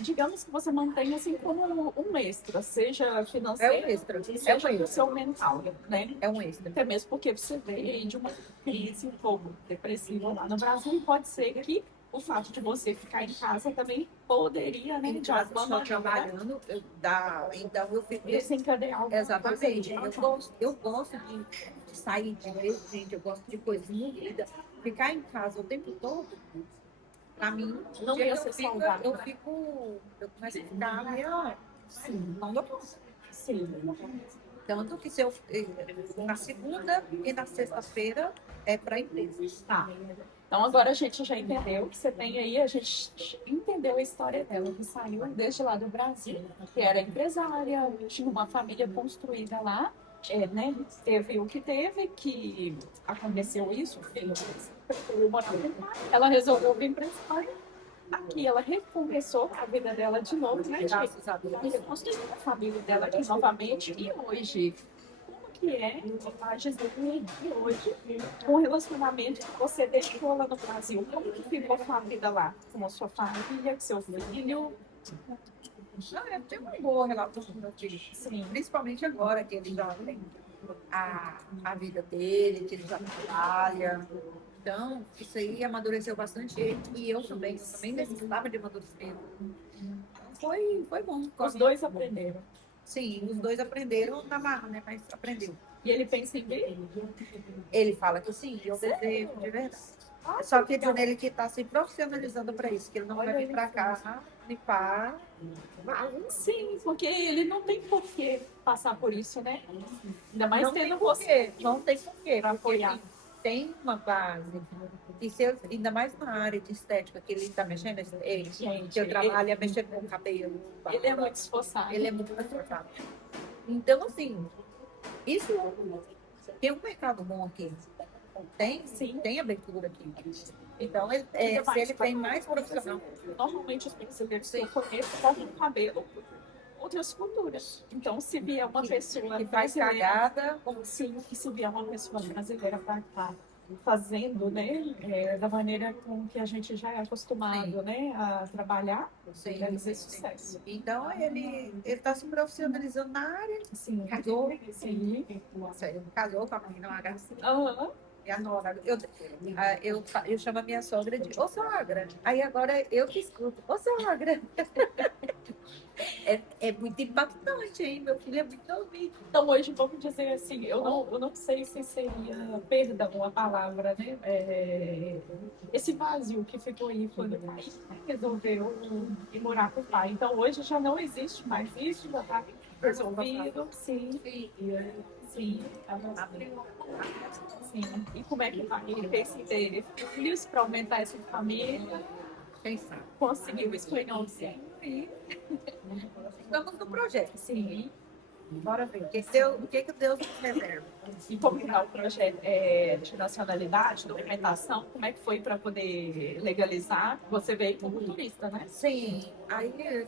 Digamos que você mantém assim como um extra, seja financeiro, É um extra. e É um seja extra. do seu mental, né? É um extra. Até mesmo porque você veio de uma crise um pouco depressiva lá no Brasil, e pode ser que o fato de você ficar em casa também poderia, né, Em de casa, alguma só maneira, trabalhando, então eu fico. desencadear alguma Exatamente. coisa. Eu gosto de sair, de ver gente, eu gosto de coisas movidas. Ficar em casa o tempo todo, pra mim, Não dia ia que ser eu fico, saudável. eu começo a ficar meio. Não dou conta. Sim. Tanto que se eu, na segunda e na sexta-feira é para empresa. Tá. Então agora a gente já entendeu que você tem aí, a gente entendeu a história dela, que saiu desde lá do Brasil, que era empresária, tinha uma família construída lá, né? Teve o que teve, que aconteceu isso, o filho preferiu morar com o pai, ela resolveu vir para a Espanha. Aqui ela recomeçou a vida dela de novo, né? Graças a Deus. Reconstruiu a família dela aqui novamente. E hoje, como que é a Gisele hoje, com o relacionamento que você deixou lá no Brasil? Como que ficou a sua vida lá? Com a sua família, com seu filho? Não, eu tenho uma boa relação com meu filho. Sim. Principalmente agora que ele já tem a vida dele, que ele já trabalha. Então, isso aí amadureceu bastante ele. E eu também necessitava de amadurecimento. Foi bom. Os dois aprenderam. Sim, os dois aprenderam na marra, né? Mas aprendeu. E ele pensa em vir? Ele fala que sim, eu desejo de verdade. Só que diz ele que está se profissionalizando para isso, que ele não vai vir para cá limpar. Sim, porque ele não tem por que passar por isso, né? Ainda mais Não tendo tem você. porquê, não tem porquê. Pra Porque apoiar. tem uma base. E se eu, ainda mais na área de estética que ele está mexendo, Gente, que eu trabalho é mexendo com o cabelo. Ele é muito esforçado. Ele é muito esforçado. Então, assim, isso tem um mercado bom aqui. Tem, Sim. tem abertura aqui. Então, se ele tem mais profissional. Normalmente os brasileiros que eu conheço cortam o cabelo outras culturas. Então, se vier uma pessoa Que faz brasileira, cagada, sim, que se vier uma pessoa brasileira para estar fazendo, né, da maneira com que a gente já é acostumado, né, a trabalhar, sim, deve ser sucesso. Então, ele está se profissionalizando na área. Sim. Casou, Sim. casou com a menina, uma gracinha. Aham. E a nora, eu chamo a minha sogra de ô sogra. Aí agora eu que escuto, ô sogra. É muito impactante, hein? Meu filho é muito novinho. Então, hoje, vamos dizer assim, eu não sei se seria perdão a palavra, né? esse vazio que ficou aí quando o pai resolveu ir morar com o pai. Então hoje já não existe mais isso, já está resolvido. Sim, sim. Sim. E como é que vai? Ele pensa em ter filhos para aumentar essa família. Quem sabe? Conseguiu o espanholzinho e Estamos no projeto. sim. Bora ver. O que Deus nos reserva? E como que tá o projeto de nacionalidade, documentação, como é que foi para poder legalizar? Você veio como turista, né? Sim. Aí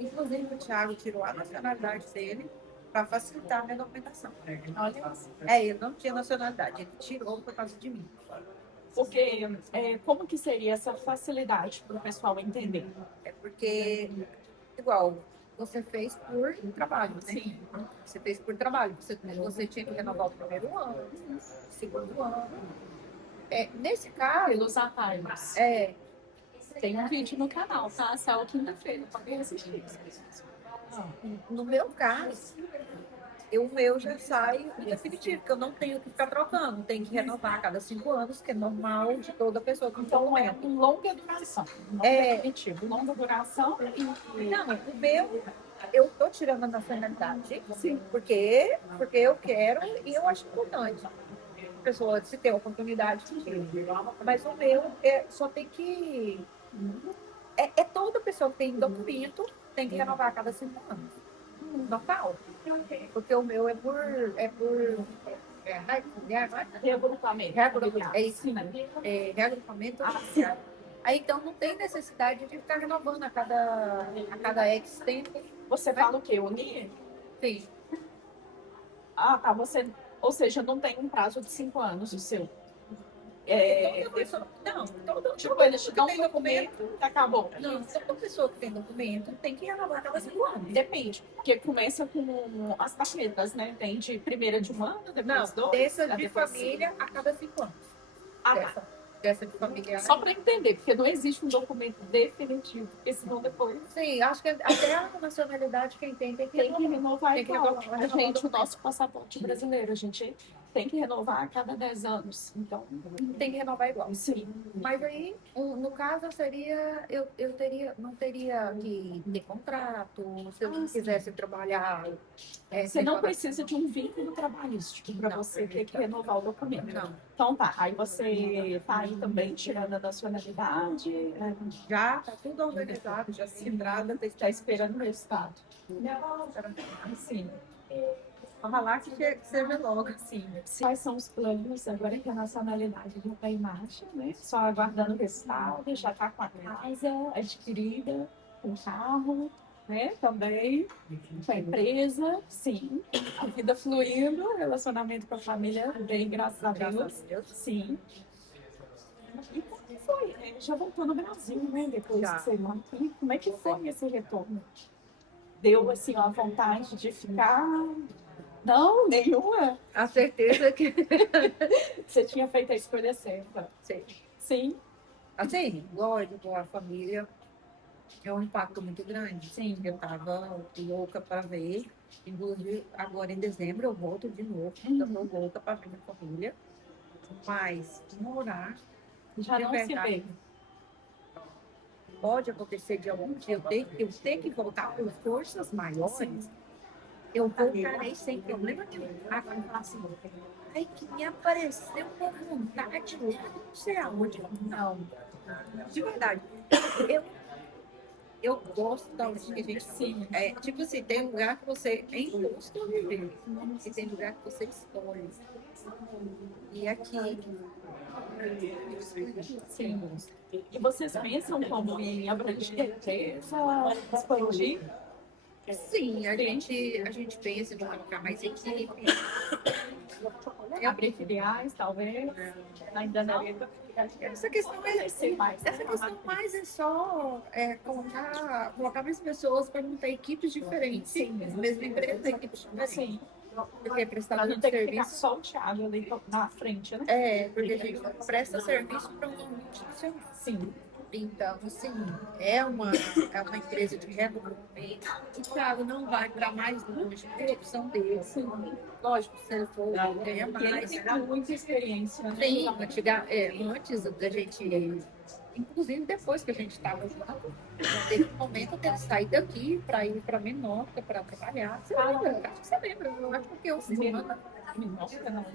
inclusive o Thiago tirou a nacionalidade dele para facilitar a minha documentação. Olha isso. Ele não tinha nacionalidade, ele tirou por causa de mim. Porque como que seria essa facilidade para o pessoal entender? É porque, igual, você fez por trabalho, né? Sim. Você fez por trabalho. Você tinha que renovar o primeiro ano, o segundo ano. Nesse caso, Pelos atalhos. Tem um vídeo no canal, tá? Saiu quinta-feira, pode assistir. no meu caso, o meu já sai em definitivo, porque eu não tenho que ficar trocando, tenho que renovar a cada 5 anos, que é normal de toda pessoa com Então é documento. longa duração. Não É. definitivo. Longa duração e Não, o meu, eu tô tirando a nacionalidade, sim, porque eu quero e eu acho importante. A pessoa, se tem a oportunidade, mas o meu só tem que. Toda pessoa que tem documento tem que renovar a cada 5 anos. Normal. Porque o meu é por reagrupamento. É isso, reagrupamento. Aí então não tem necessidade de ficar renovando a cada X tempo. Você fala o quê? Unir? Sim. Ah, tá. Ou seja, não tem um prazo de 5 anos o seu. Tipo, eles te dão um documento e acabou. Não, toda pessoa que tem documento tem que renovar a cada 5 anos. Depende, porque começa com as tarjetas, né? Tem de primeira de um ano, depois dois. Dessa de depois família a cada 5 anos. Ah, tá. Dessa de família. Só para entender, porque não existe um documento definitivo, porque senão depois Sim, acho que até a nacionalidade quem tem que renovar. Tem que igual. renovar, A gente, o nosso passaporte brasileiro, a gente tem que renovar a cada 10 anos. Então, tem que renovar igual. sim. Mas aí, no caso, seria, não teria que ter contrato, se eu quisesse trabalhar. Você não precisa de um vínculo trabalhístico para você ter que renovar o documento. Não. Então tá, aí você está aí também tirando a nacionalidade, Já está tudo organizado, já assinado, está esperando o resultado. Sim. Vamos lá que seja logo. Sim. Quais são os planos agora que a nacionalidade já está em marcha, né? Só aguardando o resultado, já está com a casa adquirida, com carro, né? Também, com a empresa, sim. A vida fluindo, relacionamento com a família bem, graças a Deus. Sim. E como que foi, né? Já voltou no Brasil, né? Depois Já. que você lá. E como é que foi esse retorno? Deu, assim, uma vontade de ficar... Não, nenhuma. A certeza que. Você tinha feito a escolha certa. Sim. Sim. Assim, lógico, a família é um impacto muito grande. Sim. Eu tava louca para ver. Inclusive, agora em dezembro eu volto de novo. Eu tô louca para ver minha família. Mas morar Já de não verdade, se vê. pode acontecer de algum dia eu ter que voltar por forças maiores. Eu voltarei sem problema nenhum. Agora eu falo assim, ai, que me apareceu uma vontade, não sei aonde. Não, de verdade. Eu gosto da onde que a gente Sim. tipo assim, tem lugar que você é imposto a viver. E tem lugar que você escolhe. E aqui. Sim. E vocês pensam como em abranger, expandir? Sim, a gente pensa em colocar mais equipe. Abrir filiais, talvez? Ainda não? Essa questão mais é só colocar mais pessoas para não ter equipes diferentes. Sim. Mesma empresa, equipes diferentes. Sim. Porque Pra prestador não de ter que ficar serviço. só o Thiago ali na frente, né? Porque a gente presta serviço para uma multinacional. Sim. Então, assim, é uma empresa de renome. E, claro, não vai para mais longe, porque a opção dele. Lógico, se ele for ganhar Ele mais. tem muita experiência, né? Sim, antes da gente, inclusive depois que a gente estava junto, teve um momento dele sair daqui para ir para Menorca para trabalhar. Você lembra? Acho que você lembra. Eu acho que eu fui. Nossa, não.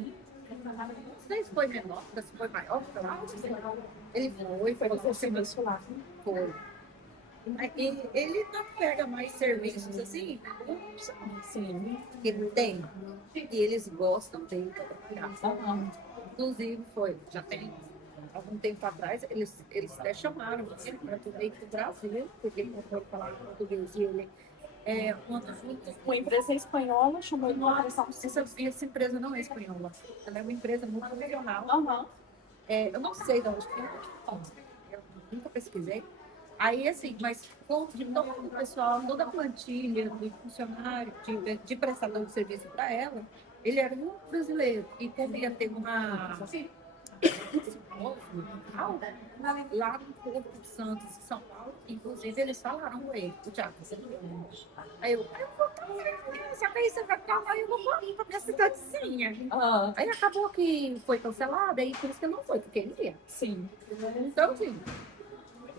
Não sei se foi Menorca, se foi maior. Ele foi Foi serviço lá. foi. E ele não pega mais serviços assim, Sim. que tem. E eles gostam dele. Aham. Inclusive, já tem algum tempo atrás, eles até chamaram ele para poder ir para o Brasil, porque ele não pode falar português. E ele é Uma empresa espanhola chamou ele para prestar um essa empresa não é espanhola, ela é uma empresa muito regional. Aham. Eu não sei de onde que é, eu nunca pesquisei. Aí, assim, mas com todo o pessoal, toda a plantilha de funcionário, de prestador de serviço para ela, ele era um brasileiro e queria ter uma lá no Porto de Santos, em São Paulo. Inclusive, eles falaram com ele, o Thiago, você não viu? Aí eu vou só que aí você vai ficar lá e eu vou para minha cidadezinha. Ah, Aí acabou que foi cancelado, aí por isso que ele não foi, porque ele ia. sim. Então, assim,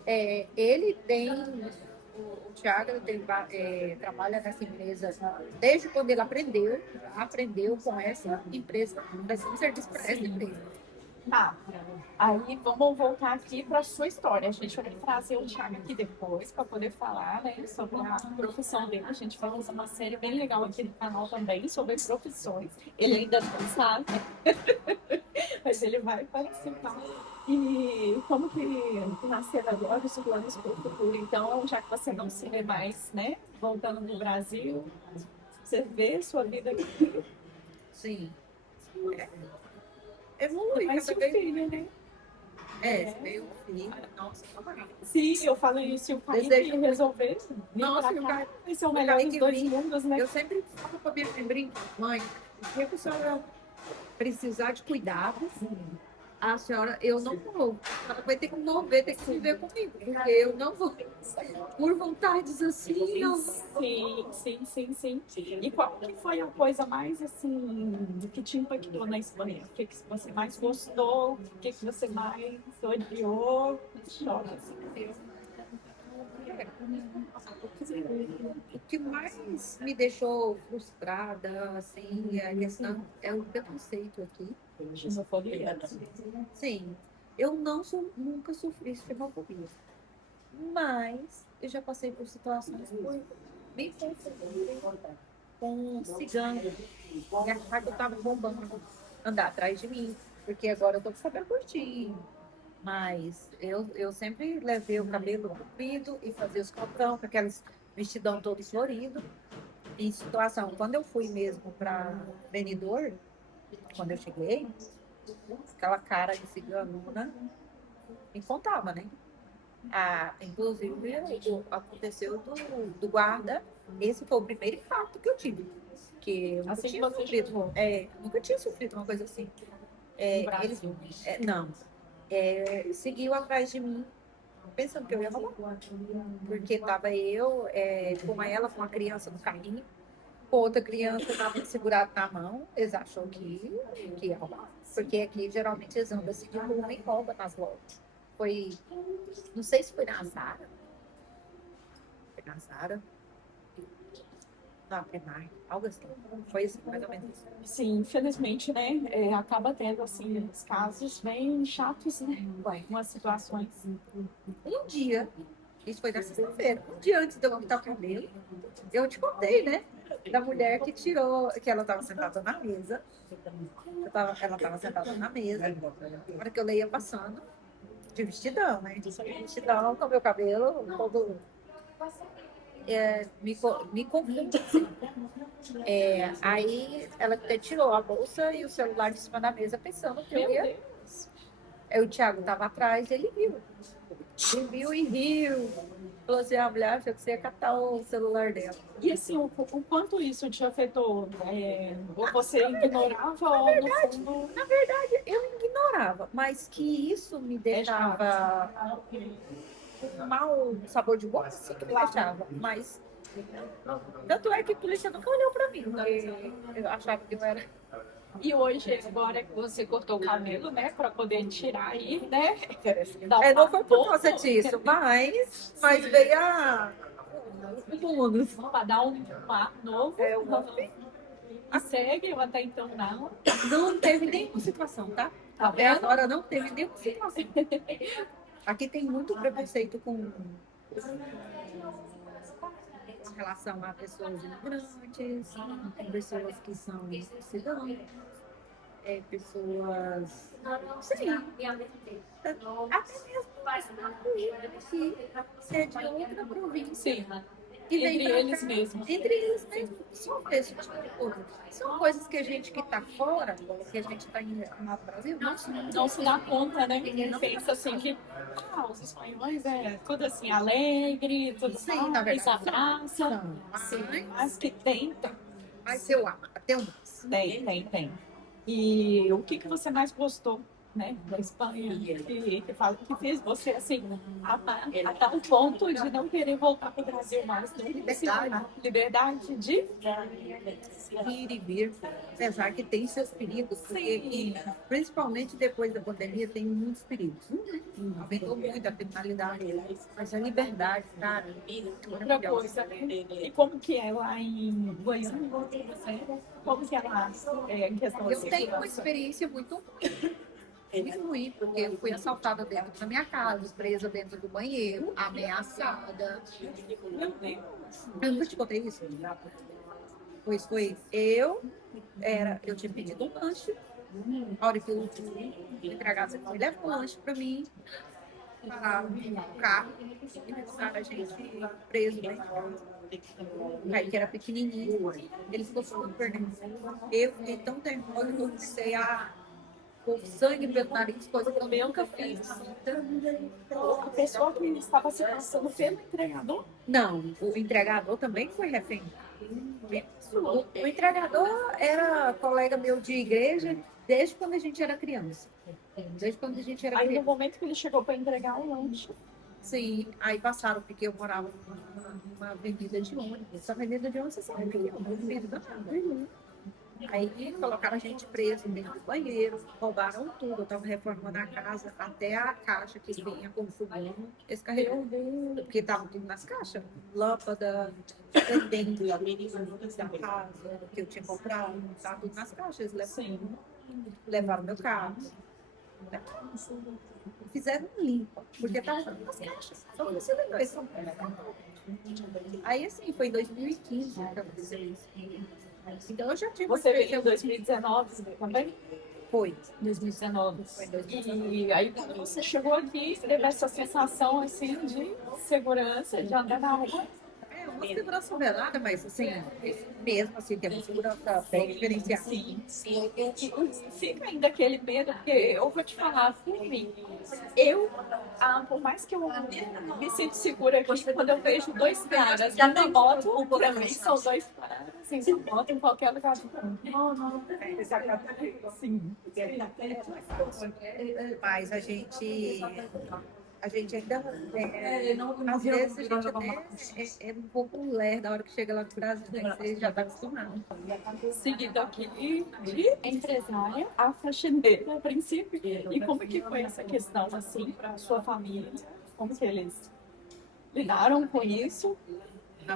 ele tem, o Thiago trabalha nessa empresa desde quando ele aprendeu com essa empresa, prestando serviço para essa empresa. Tá. Aí vamos voltar aqui para a sua história. A gente vai trazer o Thiago aqui depois para poder falar, né, sobre a profissão dele. A gente vai fazer uma série bem legal aqui no canal também sobre profissões. Ele ainda não sabe, mas ele vai participar. E como que nasceram agora os planos para o futuro? Então, já que você não se vê mais, né, voltando no Brasil, você vê sua vida aqui. Sim. Evolui. Mas o filho, né? Veio o filho. Nossa, Sim, eu falei isso. Se o pai que resolver vir Nossa, pra o cá, cara- vai ser o melhor dos dois mundos, né? eu sempre falo pra minha mãe, mãe, se a senhora precisar de cuidados, a senhora, eu não vou. Ela vai ter que mover, ter que viver comigo, porque eu não vou. Por vontades assim, não. Sim. E qual que foi a coisa mais, assim, que te impactou na Espanha? O que você mais gostou? O que você mais odiou? Choque, assim. O que mais me deixou frustrada, assim, a questão é o preconceito aqui. Xenofobia. Sim, eu nunca sofri xenofobia, mas eu já passei por situações bem confundidas com ciganos e achar que eu estava bombando, andar atrás de mim, porque agora eu tô com o cabelo curtinho. Mas eu sempre levei o cabelo comprido e fazia os cotão, com aqueles vestidão todo florido. Em situação, quando eu fui mesmo para Benidorm, quando eu cheguei, aquela cara de ciganona me contava, né? Inclusive, aconteceu do guarda. Esse foi o primeiro impacto que eu tive. Que eu nunca Assim tinha que você sofrido. chegou. Nunca tinha sofrido uma coisa assim. No Brasil. Não. Seguiu atrás de mim, pensando que eu ia roubar. Porque tava eu com ela, com uma criança no carrinho. Com outra criança estava segurada na mão. Eles achou que ia roubar. Porque aqui, geralmente, eles andam assim de rua e roubam nas lojas. Não sei se foi na Zara. Foi na Zara. Não, Primark. Algo assim. Foi assim, mais ou menos isso. Sim, infelizmente, né? Acaba tendo, assim, os casos bem chatos, né? Umas situações. Um dia, isso foi na sexta-feira, um dia antes de eu cortar o cabelo, eu te contei, né? Da mulher que tirou, que ela estava sentada na mesa. Ela estava sentada na mesa. Na hora que eu ia passando, de vestidão, né? De vestidão, com o meu cabelo todo. Me confunde assim. Aí ela até tirou a bolsa e o celular de cima da mesa, pensando que eu ia. Aí o Thiago estava atrás, ele viu. Ele viu e riu. Falou assim: a mulher achou que você ia catar o celular dela. E assim, o quanto isso te afetou? Ou você ignorava ou no fundo... Na verdade, eu ignorava. gostava, mas que isso me deixava um mau sabor de boca, sim que me deixava. Mas tanto é que a polícia nunca olhou pra mim, porque eu achava que eu era. E hoje, agora que você cortou o cabelo, né, para poder tirar aí, né? Dar É, não um foi por pouco, causa disso, mas veio o bônus. para dar um ar novo. É, E segue, eu até então não. não teve nenhuma situação, tá? Tá Até vendo? agora não teve nenhuma situação. Aqui tem muito preconceito com relação a pessoas imigrantes, pessoas que são cidadãos, pessoas. Não sei. Até mesmo que ser de outra província. Sim, E vem entre pra eles cá, mesmos. Entre eles mesmos. Só esse tipo de coisa. São coisas que a gente que está fora, que a gente está no Brasil, Não se dá conta, né? Pensa assim que os espanhóis é tudo assim, alegre, tudo Sim, na mais, verdade, abraça. Sim, mas que tem. Mas eu até um. Tem. E o que você mais gostou, né, da Espanha, que fez você, assim, amar a tal ponto de não querer voltar para o Brasil mais? Não liberdade de Ir e vir, apesar que tem seus perigos, porque aqui, principalmente depois da pandemia, tem muitos perigos. Aumentou muito a criminalidade, mas a liberdade, cara, outra coisa, né? E como que é lá em Goiânia? Como que é lá em questão eu de tenho uma segurança? experiência muito ruim, porque eu fui assaltada dentro da minha casa, presa dentro do banheiro, ameaçada. Meu Deus. Eu nunca te contei isso? Pois foi, eu tinha pedido um lanche, a hora que o empregado foi levar um lanche pra mim, pararam no carro e deixaram a gente preso dentro. Aí que era pequenininho, ele ficou super nervoso. Eu fiquei tão nervosa que eu comecei a pôr sangue pelo nariz, coisa que eu nunca fiz. A pessoa que estava se passando pelo entregador? Não, o entregador também foi refém. O entregador era colega meu de igreja desde quando a gente era criança. Desde quando a gente era Aí no criança. momento que ele chegou para entregar o lanche, Sim, aí passaram, porque eu morava numa avenida de ônibus. Essa avenida de ônibus, você sabe que é um movimento danado. Aí colocaram a gente preso dentro do banheiro, roubaram tudo. Eu tava reformando a casa, até a caixa que vinha com fogão, eles carregaram. Porque tava tudo nas caixas. Lâmpada, dentro da casa que eu tinha comprado, tava tudo nas caixas. Levaram meu carro. Fizeram um limpo, porque tava tudo nas caixas. Só que você lembra isso? Aí assim, foi em 2015 que aconteceu isso. Então eu já tive você veio em 2019 também? Foi. 2019. Foi em 2019. E aí quando você chegou aqui, você teve essa sensação assim de segurança, de andar na rua? É uma segurança velada, mas assim, mesmo assim, tem uma segurança bem diferenciada. Sim. Fica ainda aquele medo, porque eu vou te falar, por mim, por mais que eu me sinto segura aqui, quando eu vejo dois caras na moto, pra mim são dois caras, assim, na moto em qualquer lugar do mundo. Sim. Mas a gente ainda, às vezes, a gente até é um pouco lerda na hora que chega lá no Brasil, né? Você já está acostumado. Seguido aqui de empresária a faxineira, a princípio. E como que foi essa questão, assim, para sua família? Como que eles lidaram com isso?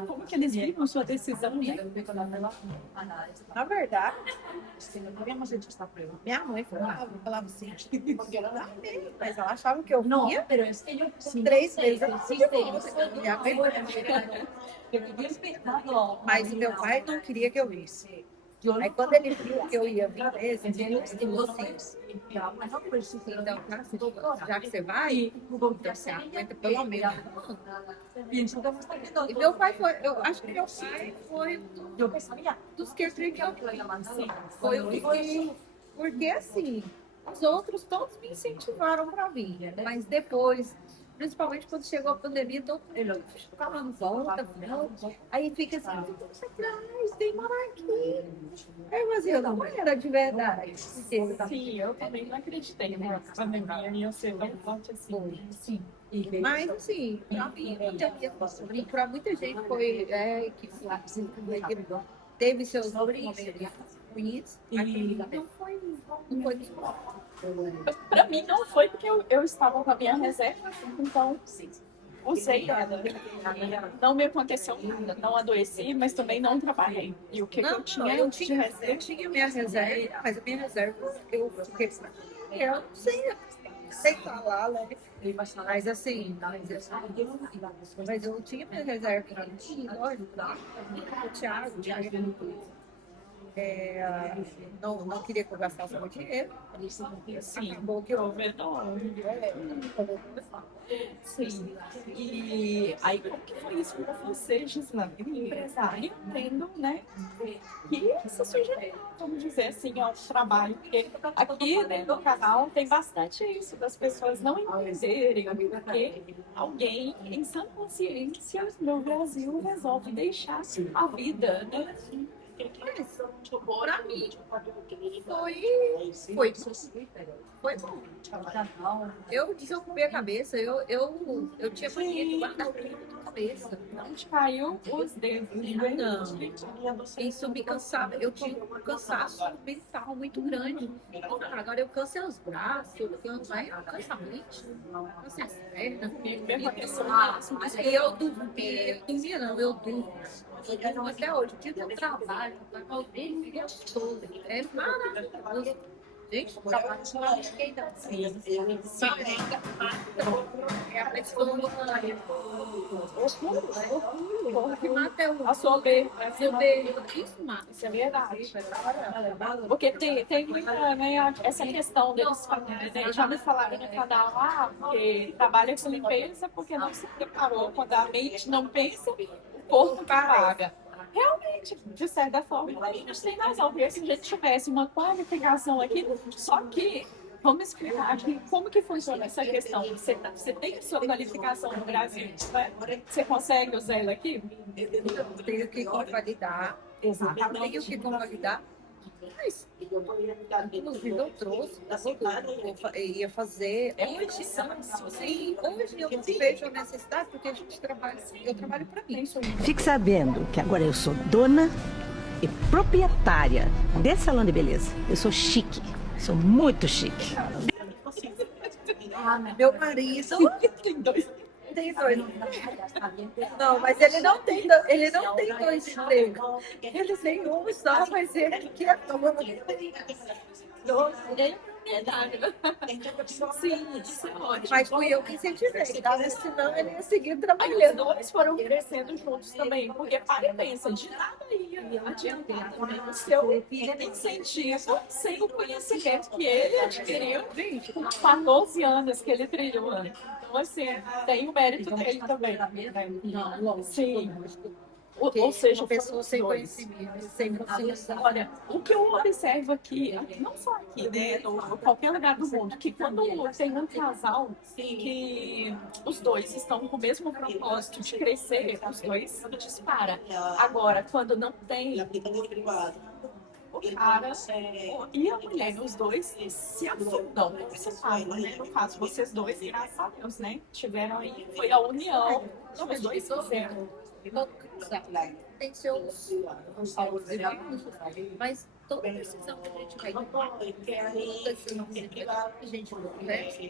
Como que eles viram sua decisão, né? Na verdade, minha mãe falava assim, mas ela achava que eu ia com 3 meses. Mas o meu pai não queria que eu visse. Aí quando ele viu que eu ia vir mesmo, ele falou assim, então, já que você vai, então você aguenta pelo menos. E meu pai foi, eu acho que meu pai foi dos que eu foi o que, porque assim, os outros todos me incentivaram para vir, mas depois Principalmente quando chegou a pandemia, todo mundo falando, volta. Aí fica assim, você atrás, tem que morar aqui. Aí eu assim, não era de verdade. Sim, eu também não acreditei, né? A pandemia ia ser tão forte assim. Sim. Mas, assim, pra muita gente foi que teve seus momentos ruins, mas não foi dos Para mim não foi porque eu estava com a minha reserva, então usei ela. Não me aconteceu nada, não adoeci, mas também não trabalhei. E o que eu tinha eu de tinha reserva? minha reserva, mas a minha reserva eu fiquei. Eu não sei falar, né? Mas assim, mas eu tinha minha reserva. Lógico, o Thiago não queria que eu gastasse meu dinheiro. Sim, Acabou que eu. Sim. E aí, como que foi isso para você, Gislane, empresária, tendo, né, que se sujeitar, vamos dizer assim, ao trabalho? Porque aqui dentro do canal tem bastante isso, das pessoas não entenderem porque alguém em sã consciência no Brasil resolve deixar a vida, né? Pra mim, foi bom. Eu desocupei a cabeça, eu tinha mania de guardar tudo na cabeça. Não te caiu os dedos, né? Não. Isso me cansava. Eu tinha um cansaço mental muito grande. Agora eu cansei os braços, eu canso a mente, cansei as pernas. E eu dormia não, eu durmo. Eu durmo até hoje. O dia que eu trabalho, eu durmo gostoso. É maravilhoso. Gente, trabalho o que mata é o A soberba. isso mata. Isso é verdade. Porque tem muita, né, essa questão deles falarem, né, já me falaram no canal, porque trabalha com limpeza porque não se preparou. Quando a mente não pensa, o corpo paga. Realmente, de certa forma, a gente tem razão, porque se a gente tivesse uma qualificação aqui, só que vamos explicar aqui como que funciona essa questão. Você tem a sua qualificação no Brasil, né? Você consegue usar ela aqui? Eu tenho que convalidar. Exatamente. Tenho que convalidar. Mas, inclusive, eu trouxe, eu ia fazer. Hoje eu não vejo a necessidade, porque eu trabalho para mim. Fique sabendo que agora eu sou dona e proprietária desse salão de beleza. Eu sou chique, sou muito chique. Meu marido Tem dois. tem dois. Não, mas ele não tem dois empregos. Ele tem um só, mas ele que é dono. Sim, isso é ótimo. Mas fui eu que incentivei, tá? Senão ele ia seguir Aí os trabalhando. dois foram crescendo juntos também, porque para e pensa, de nada ia adiantar também o seu incentivo sem o conhecimento que ele adquiriu com 14 anos que ele trilhou. Então, assim, tem o mérito dele também. Não, Sim. Ou seja, uma pessoa sem dois. conhecimento, sem consciência. Olha, o que eu observo aqui, não só aqui, né, em qualquer lugar do mundo, que quando tem um casal que os dois estão com o mesmo propósito de crescer, os dois dispara. Agora, quando não tem, o cara e a mulher, os dois se afundam, se falam, né? No caso, vocês dois, graças a Deus, né? Tiveram aí, foi a união, os dois fizeram. Tem seus mas toda decisão que a gente vai tomar, toda decisão que a gente conversa,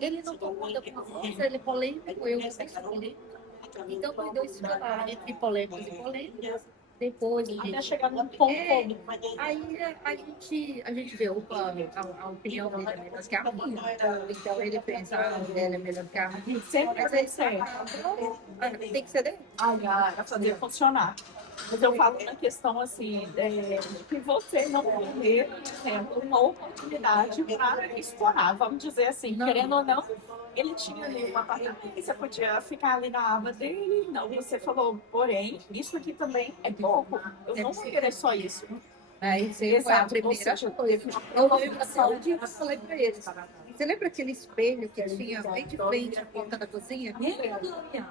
ele não concorda com uma coisa, ele é polêmico, eu também sou polêmica. Então, nós dois ficamos lá entre polêmicas e polêmicas. Depois, Até chegar num ponto comum. aí a gente vê a opinião dele é melhor que a minha. Então ele pensa, a mulher é melhor que a minha. Sempre Mas vai aí ser. tem que ser dele. Para fazer funcionar. Mas eu falo na questão assim, que você não perder, por exemplo, uma oportunidade para explorar, vamos dizer assim, querendo ou não, ele tinha ali um apartamento, você podia ficar ali na aba dele, não, você falou, porém, isso aqui também é pouco, eu não vou querer só isso. Aí você foi a Exato, primeira ou seja, coisa. Eu lembro só um dia que eu falei pra eles. Você lembra aquele espelho que tinha bem de frente à porta da cozinha?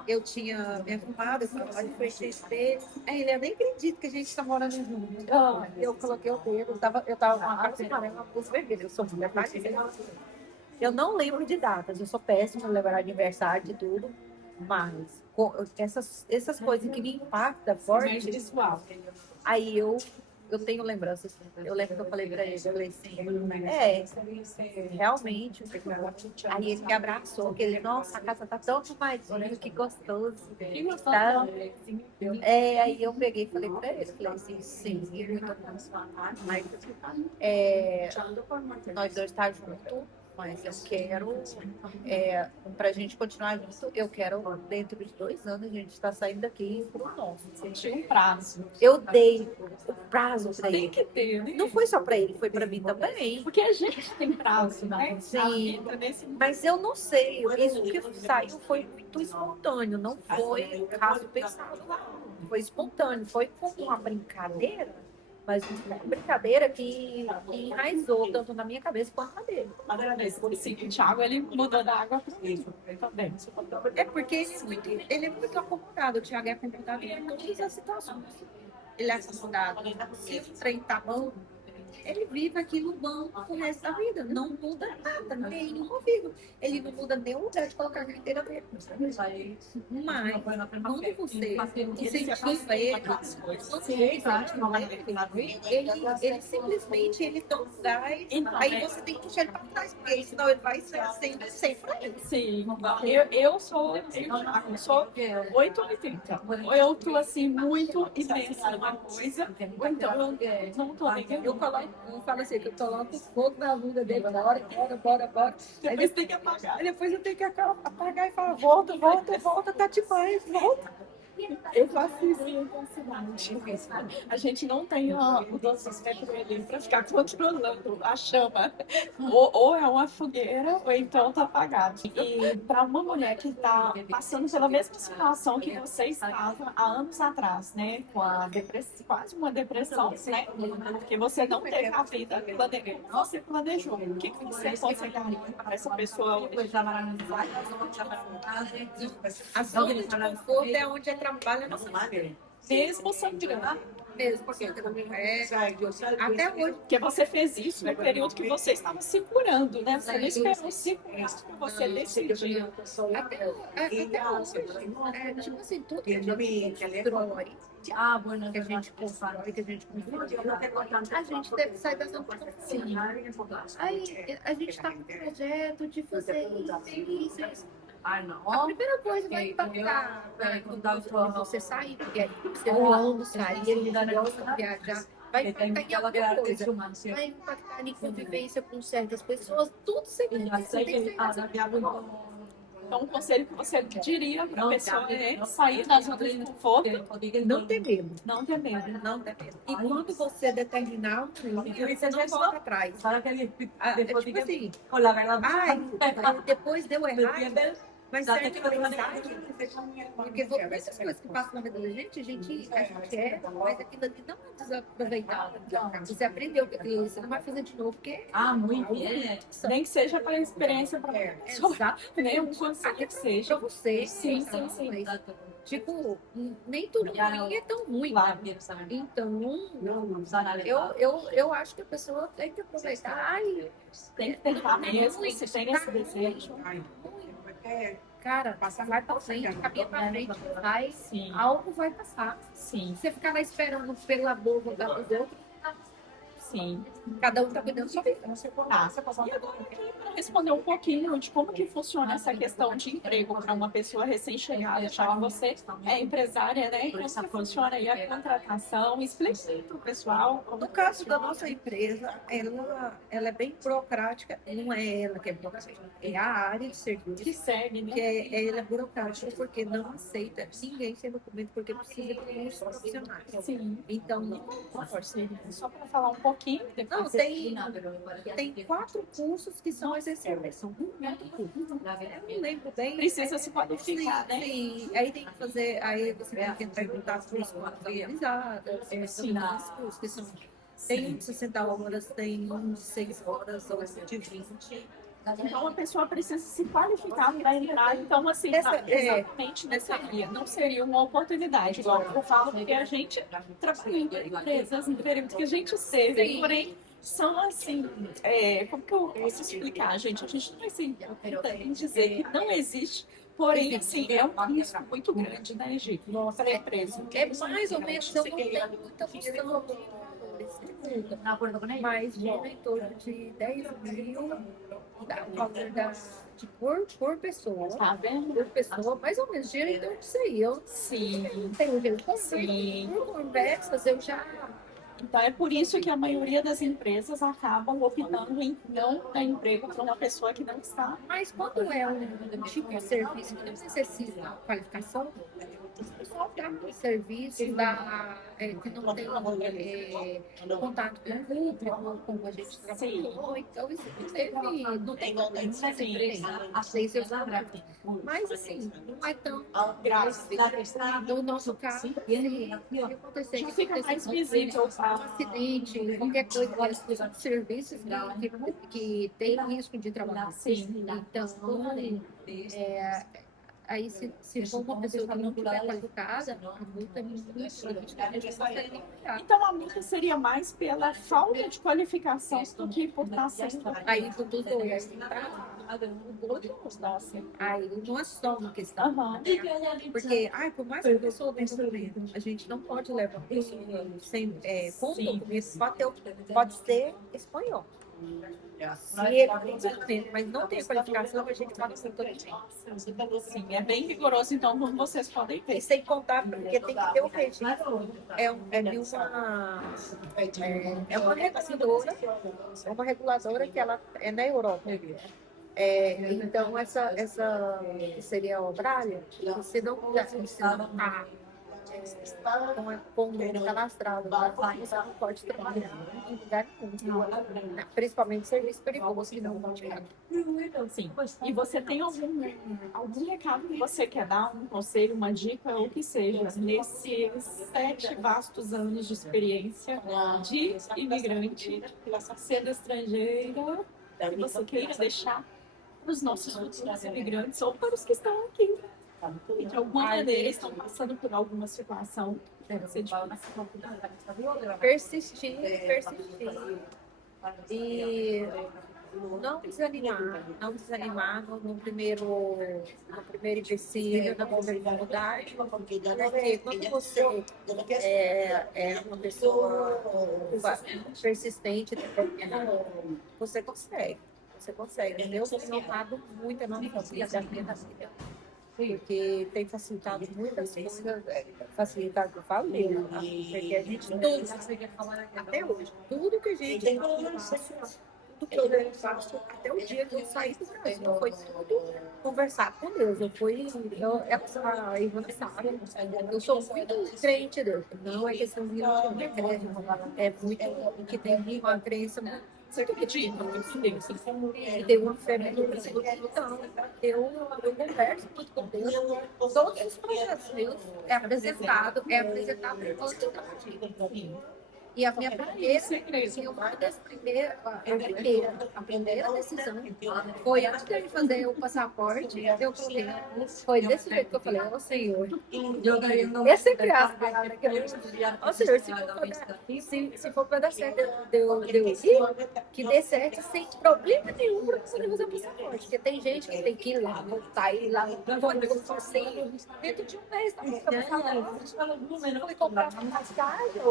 Eu tinha me arrumado, eu estava lá de frente ao espelho. Aí ele, eu nem acredito que a gente está morando junto. Eu coloquei o dedo, eu tava com uma calça amarela e uma blusa vermelha. Eu sou mulher, tá? Eu não lembro de datas, eu sou péssima em lembrar aniversário de tudo. Mas essas coisas que me impactam mais forte, visual. aí eu tenho lembranças. Eu lembro que eu falei pra ele, eu falei assim, realmente. Aí ele me abraçou, que ele, nossa, a casa tá tão arrumadinha, que gostoso. Que gostoso. Tá? Aí eu peguei e falei pra ele, falei assim, sim, muito bom. Mas nós dois tá juntos. Mas eu quero, pra gente continuar junto, eu quero, dentro de 2 anos, a gente está saindo daqui pro nosso. Você tinha um prazo. Eu dei o prazo pra Tem ele. que ter, né? Não foi só pra ele, foi pra mim também. Porque a gente tem prazo, né? Sim. A vida nesse mundo. Mas eu não sei, isso que saiu foi muito espontâneo, não foi um caso pensado lá. Foi espontâneo, foi como uma brincadeira, mas uma brincadeira que enraizou tanto na minha cabeça quanto na dele. Sim, o Thiago, ele mudou da água para o vinho também. É porque ele é muito acomodado, o Thiago é acomodado em todas as situações. Ele é acomodado. Se o trem tá bom, ele vive aquilo bom o resto da vida. Não muda nada, nem comigo. Ele não muda nem o lugar de colocar a carteira dele. Mas, quando você incentiva ele, ele simplesmente ele dá um gás, aí você tem que puxar ele para trás, porque senão ele vai ser sem freio. Sim, eu sou 880. Ou eu tô assim, muito intensa numa coisa, ou então eu não tô nem Eu falo assim, que eu coloco fogo na bunda dele, bora. Aí depois tem que apagar. depois eu tenho que apagar e falar, volta, tá demais, volta. Eu faço isso em intensidade. A gente não tem o dosímetro ali para ficar controlando a chama. Ou é uma fogueira, ou então tá apagado. E para uma mulher que está passando pela mesma situação que você estava há anos atrás, né? Com a depressão, quase uma depressão, né? Porque você não teve a vida planejada, você planejou. O que você aconselharia para essa pessoa hoje? A zona de conforto é onde trabalha a nossa vida. Mesmo sangrando. Mesmo, porque até hoje. Porque você fez isso no período que você estava se curando, né? Você não esperou 5 meses para você decidir. Até hoje. Tipo assim, tudo que a gente constrói, que a gente constrói, a gente deve sair da zona de conforto. Aí a gente está com um projeto de fazer isso. A primeira coisa vai impactar quando você sair, porque aí você voando, sair, ele gosta de viajar, vai impactar em alguma coisa. Vai impactar em convivência com certas pessoas, tudo sempre você tem que ter. Então, um conselho que você diria para a pessoa é sair da zona de conforto, Não ter medo. não ter medo. Não ter medo. E quando você determinar um caminho, você não volta atrás. Tipo assim, depois deu errado, mas serve de mensagem. Porque muitas coisas que passam na vida da gente, a gente quer, mas aquilo ali não é desaproveitado. Você aprendeu que aquilo você não vai fazer de novo, porque Muito bem. Nem que seja para experiência para a pessoa. Nem um conselho que seja. pra você. Sim. Tipo, nem tudo ruim é tão ruim. Então, eu acho que a pessoa tem que aproveitar e Tem que tentar mesmo, se tem esse desejo. cara, vai pra frente, caminha pra frente, vai, Sim. algo vai passar. Sim, Você ficar lá esperando pela boa vontade dos outros, sim. cada um tá cuidando da sua vida. Tá. E agora, para responder um pouquinho de como que funciona essa questão de emprego para uma pessoa recém-chegada, já que você é empresária, né? Como que funciona aí a contratação? Explique para o pessoal. No caso da nossa empresa, ela é bem burocrática. Não é ela que é burocrática, é a área de serviço Que segue, né? que ela é burocrática porque não aceita ninguém sem documento porque precisa de cursos profissionais. Sim. Então, Só para falar um pouquinho. não, Depois tem 4 cursos que são essenciais. São muito cursos. Eu não lembro bem. Precisa se qualificar, né? Sim, aí tem que fazer, aí você tem que entrar em contato com as escolas organizadas, esses cursos que são Tem um de 60 horas, tem um de 6 horas, outro de 20. Então a pessoa precisa se qualificar para entrar. Então, assim, exatamente nessa área. Não seria uma oportunidade, igual eu falo, porque a gente trabalha em empresas, em períodos que a gente serve, porém, são assim, como que eu posso explicar, gente? A gente não vai ser hipócrita em dizer que não existe, porém, assim, é um risco muito grande, né, Gi? Para a empresa. É mais ou menos, eu não tenho muita função mas gira em torno de 10 mil o valor por pessoa. Tá vendo? Por pessoa, mais ou menos, gira em torno disso aí. Eu Sim. tenho jeito Sim. por conversas, eu já. Então é por isso que a maioria das empresas acabam optando em não dar emprego para uma pessoa que não está. Mas quando é um tipo de serviço que não necessita qualificação, o pessoal dá um serviço que não tem contato com o público, como a gente trabalhou. Então, isso não tem problema nessa empresa. Achei isso mas, assim, não é tão grave. No nosso caso, acontecer Já fica mais visível. um acidente, qualquer coisa, são serviços que tem risco de trabalho. Então, aí se for uma pessoa que não tiver qualificada, a multa é muito grande. Então a multa seria mais pela falta de qualificação do que por estar sendo. Aí tudo dois, tá? Aí não é só uma questão. Porque, por mais que a pessoa tenha documento, a gente não pode levar isso sem com documento, pode ser espanhol. Se ele tem documento, mas não tem qualificação, a gente pode ser todo mundo. Sim, é bem rigoroso, então, como vocês podem ver. E sem contar, porque tem que ter o registro. É uma reguladora que ela é na Europa. Então, essa seria a Obralha, você não está com o nome cadastrado, você não pode trabalhar em lugar nenhum, principalmente serviço perigoso que não pode pagar. Sim. E você tem algum recado que você quer dar, um conselho, uma dica, ou que seja, nesses 7 vastos anos de experiência de imigrante, sendo estrangeira, que você queira deixar para os nossos futuros imigrantes ou para os que estão aqui? E de alguma maneira estão passando por alguma situação, deve ser difícil. Persistir. E não desanimar no primeiro empecilho, na primeira dificuldade, porque quando você é uma pessoa persistente, você consegue. Eu tenho notado muito a minha vida. Porque tem facilitado muitas coisas, facilitado o falo mesmo, porque a gente até hoje, tudo que a gente tudo que eu faço até o dia que eu saí do Brasil, foi tudo conversar com Deus. A Ivana sabe, eu sou muito crente de Deus, não é questão de é muito que tem uma crença muito e tem uma fé muito grande. Então, eu converso muito com Deus. Todos os projetos meus é apresentado antes da partida. E a minha primeira decisão foi antes de eu fazer o passaporte, foi desse jeito que eu falei, ó Senhor, eu sempre acho a palavra que eu ó Senhor, se for para dar certo, eu ir, que dê certo sem problema nenhum para poder fazer o passaporte, porque tem gente que tem que ir lá, voltar, ir lá, dentro de um mês, tá fui comprar uma passagem,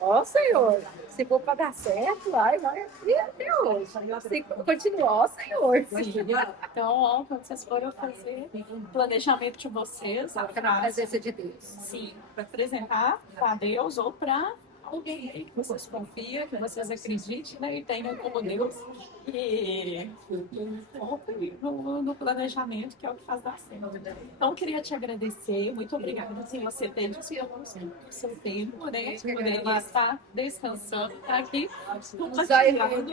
ó Senhor, se for para dar certo, vai até hoje. Se continuar, ó Senhor. Então, quando vocês forem fazer o planejamento de vocês, a presença de Deus. Sim, para apresentar para Deus ou para alguém que vocês confiam, que vocês acreditem, né, e tenham como Deus e no planejamento, que é o que faz dar certo. Então, eu queria te agradecer, muito obrigada por você ter disponibilizado o seu tempo, né, de poderia estar descansando, estar aqui compartilhando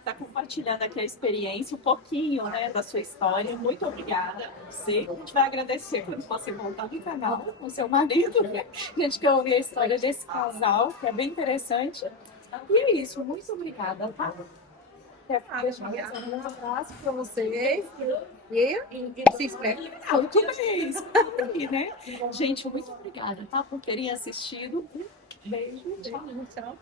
estar compartilhando aqui a experiência, um pouquinho, né, da sua história. Muito obrigada a você. A gente vai agradecer quando você voltar no canal com o seu marido, né? A gente quer ouvir a história desse casal, que é bem interessante. E é isso, muito obrigada, tá? Quer deixar um abraço para vocês. E se inscreve no canal. Tudo bem, isso aí, né? Gente, muito obrigada, tá? Por terem assistido. Beijo, tchau.